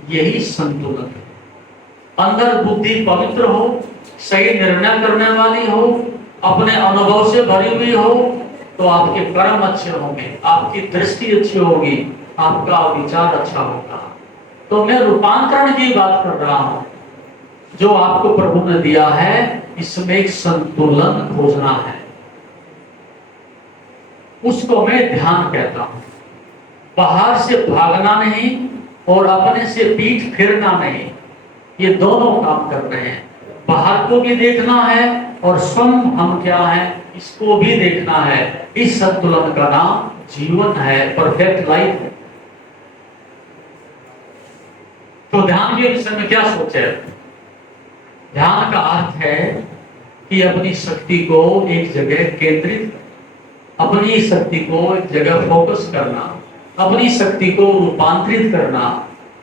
यही संतुलन है। अंदर बुद्धि पवित्र हो, सही निर्णय करने वाली हो, अपने अनुभव से भरी हुई हो, तो आपके कर्म अच्छे होंगे, आपकी दृष्टि अच्छी होगी, आपका विचार अच्छा होगा। तो मैं रूपांतरण की बात कर रहा हूं। जो आपको प्रभु ने दिया है इसमें एक संतुलन खोजना है, उसको मैं ध्यान कहता हूं। बाहर से भागना नहीं और अपने से पीठ फेरना नहीं, ये दोनों काम कर रहे हैं। बाहर को भी देखना है और स्वयं हम क्या है इसको भी देखना है। इस संतुलन का नाम जीवन है, परफेक्ट लाइफ है। तो ध्यान के विषय में क्या सोचे? ध्यान का अर्थ है कि अपनी शक्ति को एक जगह केंद्रित, अपनी शक्ति को एक जगह फोकस करना, अपनी शक्ति को रूपांतरित करना,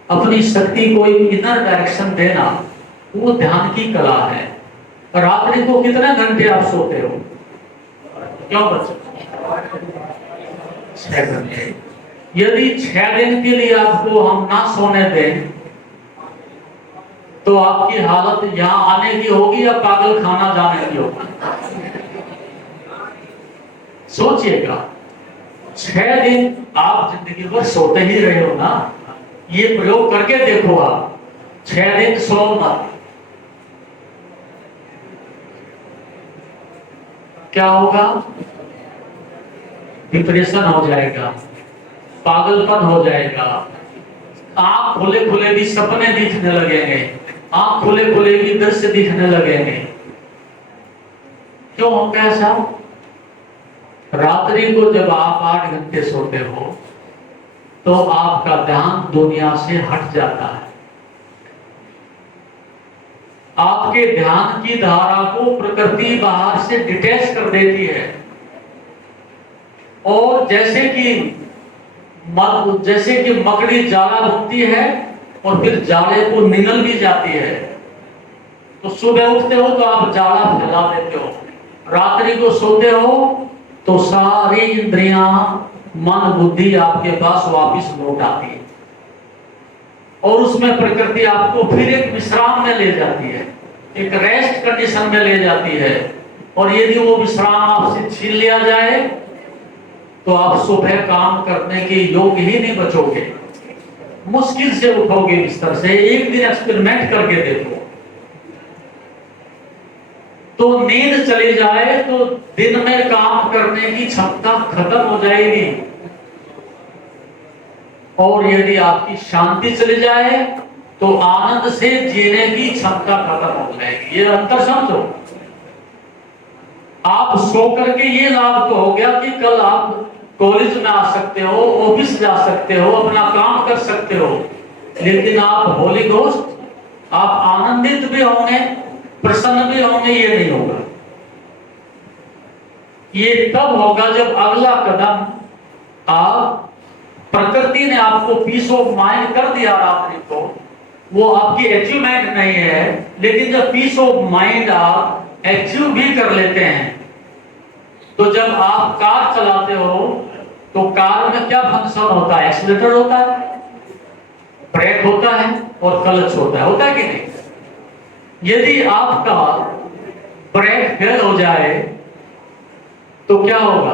अपनी शक्ति को एक इनर डायरेक्शन देना, वो ध्यान की कला है। रात्रि को कितने घंटे आप सोते हो? क्यों बच्चों? 6 घंटे। यदि 6 दिन के लिए आपको हम ना सोने दें तो आपकी हालत यहां आने की होगी या पागल खाना जाने की होगी? सोचिएगा। 6 दिन आप जिंदगी भर सोते ही रहे हो ना, ये प्रयोग करके देखो आप। 6 दिन सो मत, क्या होगा? डिप्रेशन हो जाएगा, पागलपन हो जाएगा, आंख खुले खुले भी सपने दिखने लगेंगे, आंख खुले खुले भी दृश्य दिखने लगेंगे। क्यों होगा ऐसा? रात्रि को जब आप 8 घंटे सोते हो तो आपका ध्यान दुनिया से हट जाता है। आपके ध्यान की धारा को प्रकृति बाहर से डिटैच कर देती है, और जैसे कि मकड़ी जाला बुनती है और फिर जाले को निगल भी जाती है। तो सुबह उठते हो तो आप जाला फैला देते हो, रात्रि को सोते हो तो सारी इंद्रियां, मन, बुद्धि आपके पास वापस लौट आती है, और उसमें प्रकृति आपको फिर एक विश्राम में ले जाती है, एक रेस्ट कंडीशन में ले जाती है। और यदि वो विश्राम आपसे छीन लिया जाए तो आप सुबह काम करने के योग्य ही नहीं बचोगे, मुश्किल से उठोगे बिस्तर से। एक दिन एक्सपेरिमेंट करके देखो, तो नींद चली जाए तो दिन में काम करने की क्षमता खत्म हो जाएगी, और यदि आपकी शांति चली जाए तो आनंद से जीने की क्षमता खत्म हो जाएगी। ये अंतर समझो। आप सो करके ये लाभ तो हो गया कि कल आप कॉलेज में आ सकते हो, ऑफिस जा सकते हो, अपना काम कर सकते हो, लेकिन आप होली घोस्ट, आप आनंदित भी होंगे, प्रसन्न भी होंगे, ये नहीं होगा। ये तब होगा जब अगला कदम आप, प्रकृति ने आपको पीस ऑफ माइंड कर दिया रात्रि को, वो आपकी अचीवमेंट नहीं है, लेकिन जब पीस ऑफ माइंड आप अचीव भी कर लेते हैं, तो जब आप कार चलाते हो तो कार में क्या फंक्शन होता है? एक्सीलेटर होता है, ब्रेक होता है और क्लच होता है कि नहीं? यदि आपका ब्रेक फेल हो जाए तो क्या होगा?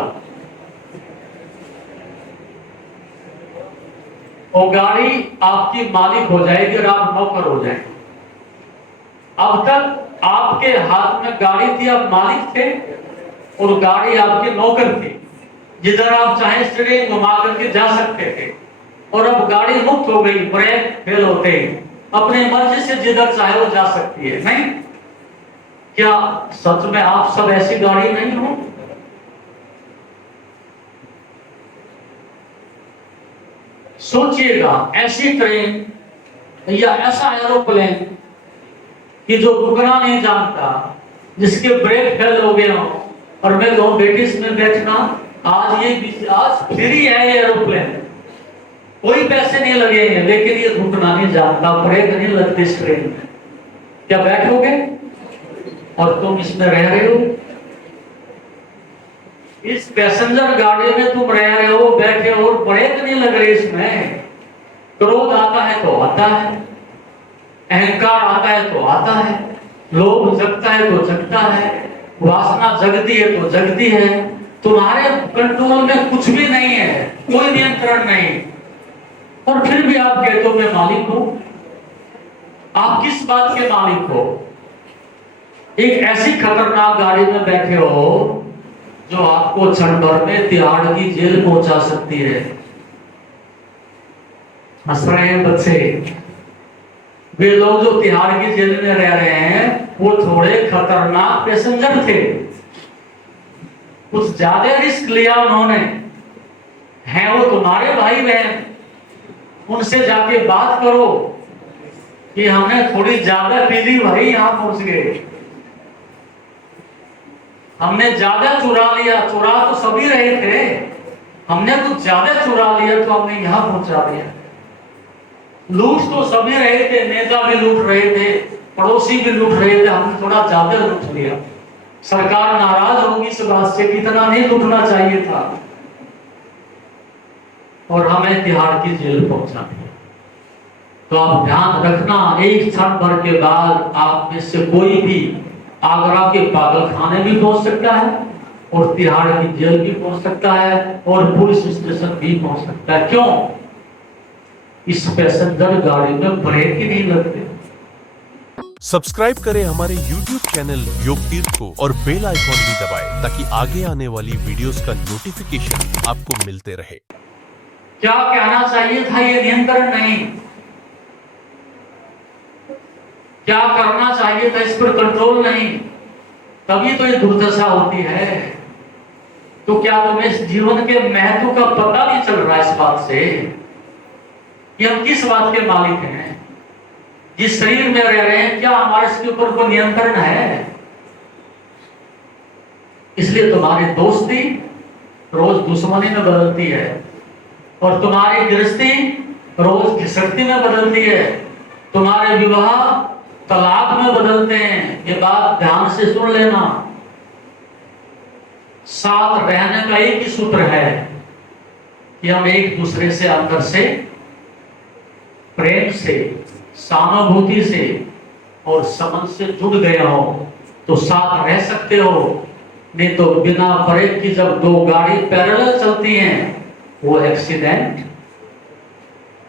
वो गाड़ी आपकी मालिक हो जाएगी और आप नौकर हो जाएंगे। अब तक आपके हाथ में गाड़ी थी, आप मालिक थे, और गाड़ी आपके नौकर थी, जिधर आप चाहे स्टीयरिंग घुमा करके जा सकते थे। और अब गाड़ी मुक्त हो गई, ब्रेक फेल होते ही अपने मर्जी से जिधर चाहे वो जा सकती है, नहीं? क्या सच में आप सब ऐसी गाड़ी नहीं हो? सोचिएगा, ऐसी ट्रेन या ऐसा एरोप्लेन कि जो रुकना नहीं जानता, जिसके ब्रेक फेल हो गए हो, और मैं कहूं बेटी इसमें बैठना, आज फ्री है ये एरोप्लेन, कोई पैसे नहीं लगेंगे, लेकिन ये रुकना नहीं जानता, ब्रेक नहीं लगती इस ट्रेन में, क्या बैठोगे? और तुम इसमें रह रहे हो, इस पैसेंजर गाड़ी में तुम रह रहे हो, बैठे हो, और ब्रेक नहीं लग रही इसमें। क्रोध आता है तो आता है, अहंकार आता है तो आता है, लोभ जगता है तो जगता है, वासना जगती है तो जगती है। तुम्हारे कंट्रोल में कुछ भी नहीं है, कोई नियंत्रण नहीं, और फिर भी आप कहते हो मैं मालिक हूं। आप किस बात के मालिक हो? एक ऐसी खतरनाक गाड़ी में बैठे हो जो आपको क्षण भर में तिहाड़ की जेल पहुंचा सकती है। हंस रहे हैं बच्चे। वे लोग जो तिहाड़ की जेल में रह रहे हैं वो थोड़े खतरनाक पैसेंजर थे, कुछ ज्यादा रिस्क लिया उन्होंने। हैं वो तुम्हारे भाई बहन, उनसे जाके बात करो कि हमने थोड़ी ज्यादा पी ली भाई, यहां पहुंच गए, हमने ज्यादा चुरा लिया। चुरा तो सभी रहे थे, हमने कुछ ज्यादा चुरा लिया तो हमने यहां पहुंचा दिया। लूट तो सभी रहे थे, नेता भी लूट रहे थे, पड़ोसी भी लूट रहे थे, हमने थोड़ा ज्यादा लूट लिया। सरकार नाराज होगी इस बात से, कितना नहीं लूटना चाहिए था, और हमें तिहाड़ की जेल पहुंचा दिया। तो आप ध्यान रखना, एक क्षण भर के बाद आप में से कोई भी आगरा के पागल खाने भी पहुंच सकता है, और तिहाड़ की जेल भी पहुंच सकता है, और पुलिस स्टेशन भी पहुंच सकता है। क्यों? इस पैसेंजर गाड़ी में ब्रेक ही नहीं लगते। सब्सक्राइब करें हमारे YouTube चैनल योग तीर्थ को और बेल आइकॉन भी दबाएं ताकि आगे आने वाली वीडियोस का नोटिफिकेशन आपको मिलते रहे। क्या कहना चाहिए था? ये नियंत्रण नहीं। क्या करना चाहिए था? इस पर कंट्रोल नहीं। तभी तो ये दुर्दशा होती है। तो क्या तुम्हें इस जीवन के महत्व का पता नहीं चल रहा इस बात से कि हम किस बात के मालिक हैं? जिस शरीर में रह रहे हैं, क्या हमारे इसके ऊपर कोई नियंत्रण है? इसलिए तुम्हारी दोस्ती रोज दुश्मनी में बदलती है और तुम्हारी गृहस्थी रोज घिसटती में बदलती है। तुम्हारे विवाह तलाक में बदलते हैं। ये बात ध्यान से सुन लेना। साथ रहने का एक ही सूत्र है कि हम एक दूसरे से अंदर से प्रेम से, सहानुभूति से और समझ से जुड़ गए हो तो साथ रह सकते हो। नहीं तो बिना ब्रेक की जब दो गाड़ी पैरेलल चलती हैं वो एक्सीडेंट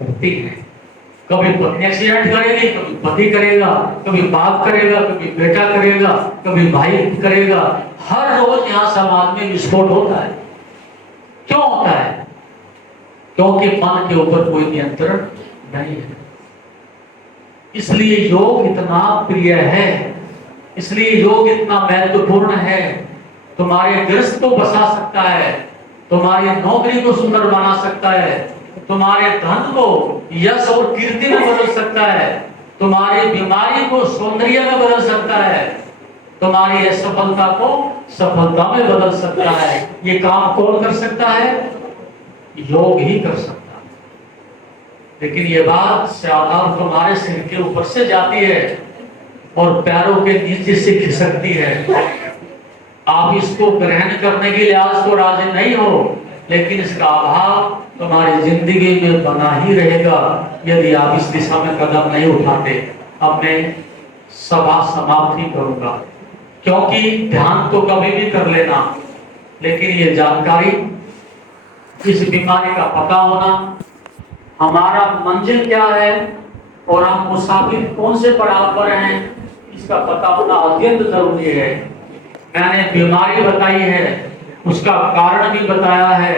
होती है। कभी पत्नी एक्सीडेंट करेगी, कभी पति करेगा, कभी बाप करेगा, कभी बेटा करेगा, कभी भाई करेगा। हर रोज यहाँ समाज में विस्फोट होता है। क्यों होता है? क्योंकि मन के ऊपर कोई नियंत्रण नहीं है। इसलिए योग इतना प्रिय है, इसलिए योग इतना महत्वपूर्ण है। तुम्हारे गृहस्थ को बसा सकता है, तुम्हारी नौकरी को सुंदर बना सकता है, तुम्हारे धन को यश और कीर्ति में बदल सकता है, तुम्हारी बीमारी को सौंदर्य में बदल सकता है, तुम्हारी असफलता को सफलता में बदल सकता है। ये काम कौन कर सकता है? योग ही कर सकता है। लेकिन ये बात साधारण तुम्हारे सिर के ऊपर से जाती है और पैरों के नीचे से खिसकती है। आप इसको ग्रहण करने के लिए आज तो राजी नहीं हो, लेकिन इसका अभाव तुम्हारी जिंदगी में बना ही रहेगा यदि आप इस दिशा में कदम नहीं उठाते। अब मैं सभा समाप्त ही करूंगा, क्योंकि ध्यान तो कभी भी कर लेना, लेकिन ये जानकारी, इस बीमारी का पता होना, हमारा मंजिल क्या है और हम मुसाफिर कौन से पड़ाव पर हैं, इसका पता होना अत्यंत जरूरी है। मैंने बीमारी बताई है, उसका कारण भी बताया है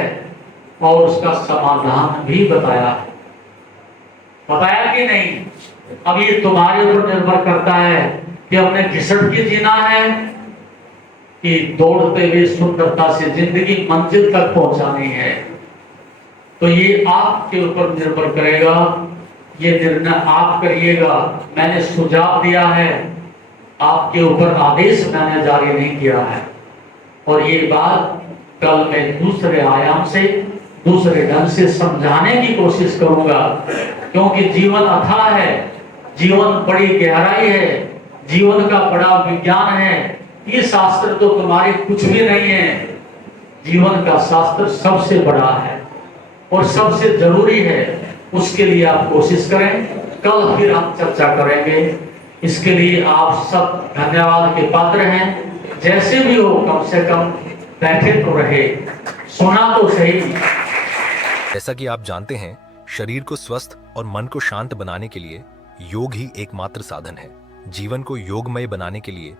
और उसका समाधान भी बताया है। बताया कि नहीं? अब ये तुम्हारे ऊपर निर्भर करता है कि हमने घिसट के जीना है कि दौड़ते हुए सुंदरता से जिंदगी मंजिल तक पहुंचानी है। तो ये आपके ऊपर निर्भर करेगा, ये निर्णय आप करिएगा। मैंने सुझाव दिया है, आपके ऊपर आदेश मैंने जारी नहीं किया है। और ये बात कल मैं दूसरे आयाम से, दूसरे ढंग से समझाने की कोशिश करूंगा, क्योंकि जीवन अथाह है, जीवन बड़ी गहराई है, जीवन का बड़ा विज्ञान है। ये शास्त्र तो तुम्हारे कुछ भी नहीं है। जीवन का शास्त्र सबसे बड़ा है और सबसे जरूरी है। उसके लिए आप कोशिश करें। कल फिर हम चर्चा करेंगे। इसके लिए आप सब धन्यवाद के पात्र हैं। जैसे भी हो, कम से कम बैठे तो रहे, सुना तो सही। जैसा कि आप जानते हैं, शरीर को स्वस्थ और मन को शांत बनाने के लिए योग ही एकमात्र साधन है। जीवन को योगमय बनाने के लिए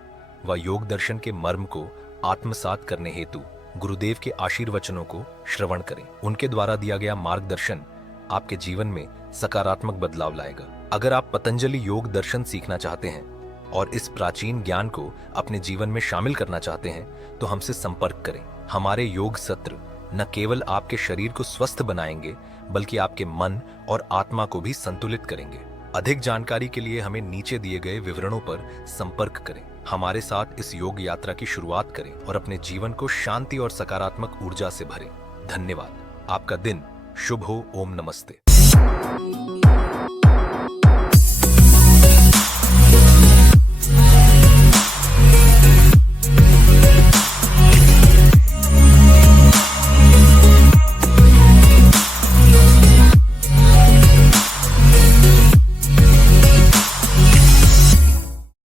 व योग दर्शन के मर्म को आत्मसात करने हेतु गुरुदेव के आशीर्वचनों को श्रवण करें। उनके द्वारा दिया गया मार्गदर्शन आपके जीवन में सकारात्मक बदलाव लाएगा। अगर आप पतंजलि योग दर्शन सीखना चाहते हैं और इस प्राचीन ज्ञान को अपने जीवन में शामिल करना चाहते हैं तो हमसे संपर्क करें। हमारे योग सत्र न केवल आपके शरीर को स्वस्थ बनाएंगे, बल्कि आपके मन और आत्मा को भी संतुलित करेंगे। अधिक जानकारी के लिए हमें नीचे दिए गए विवरणों पर संपर्क करें। हमारे साथ इस योग यात्रा की शुरुआत करें और अपने जीवन को शांति और सकारात्मक ऊर्जा से भरें। धन्यवाद। आपका दिन शुभ हो। ओम नमस्ते।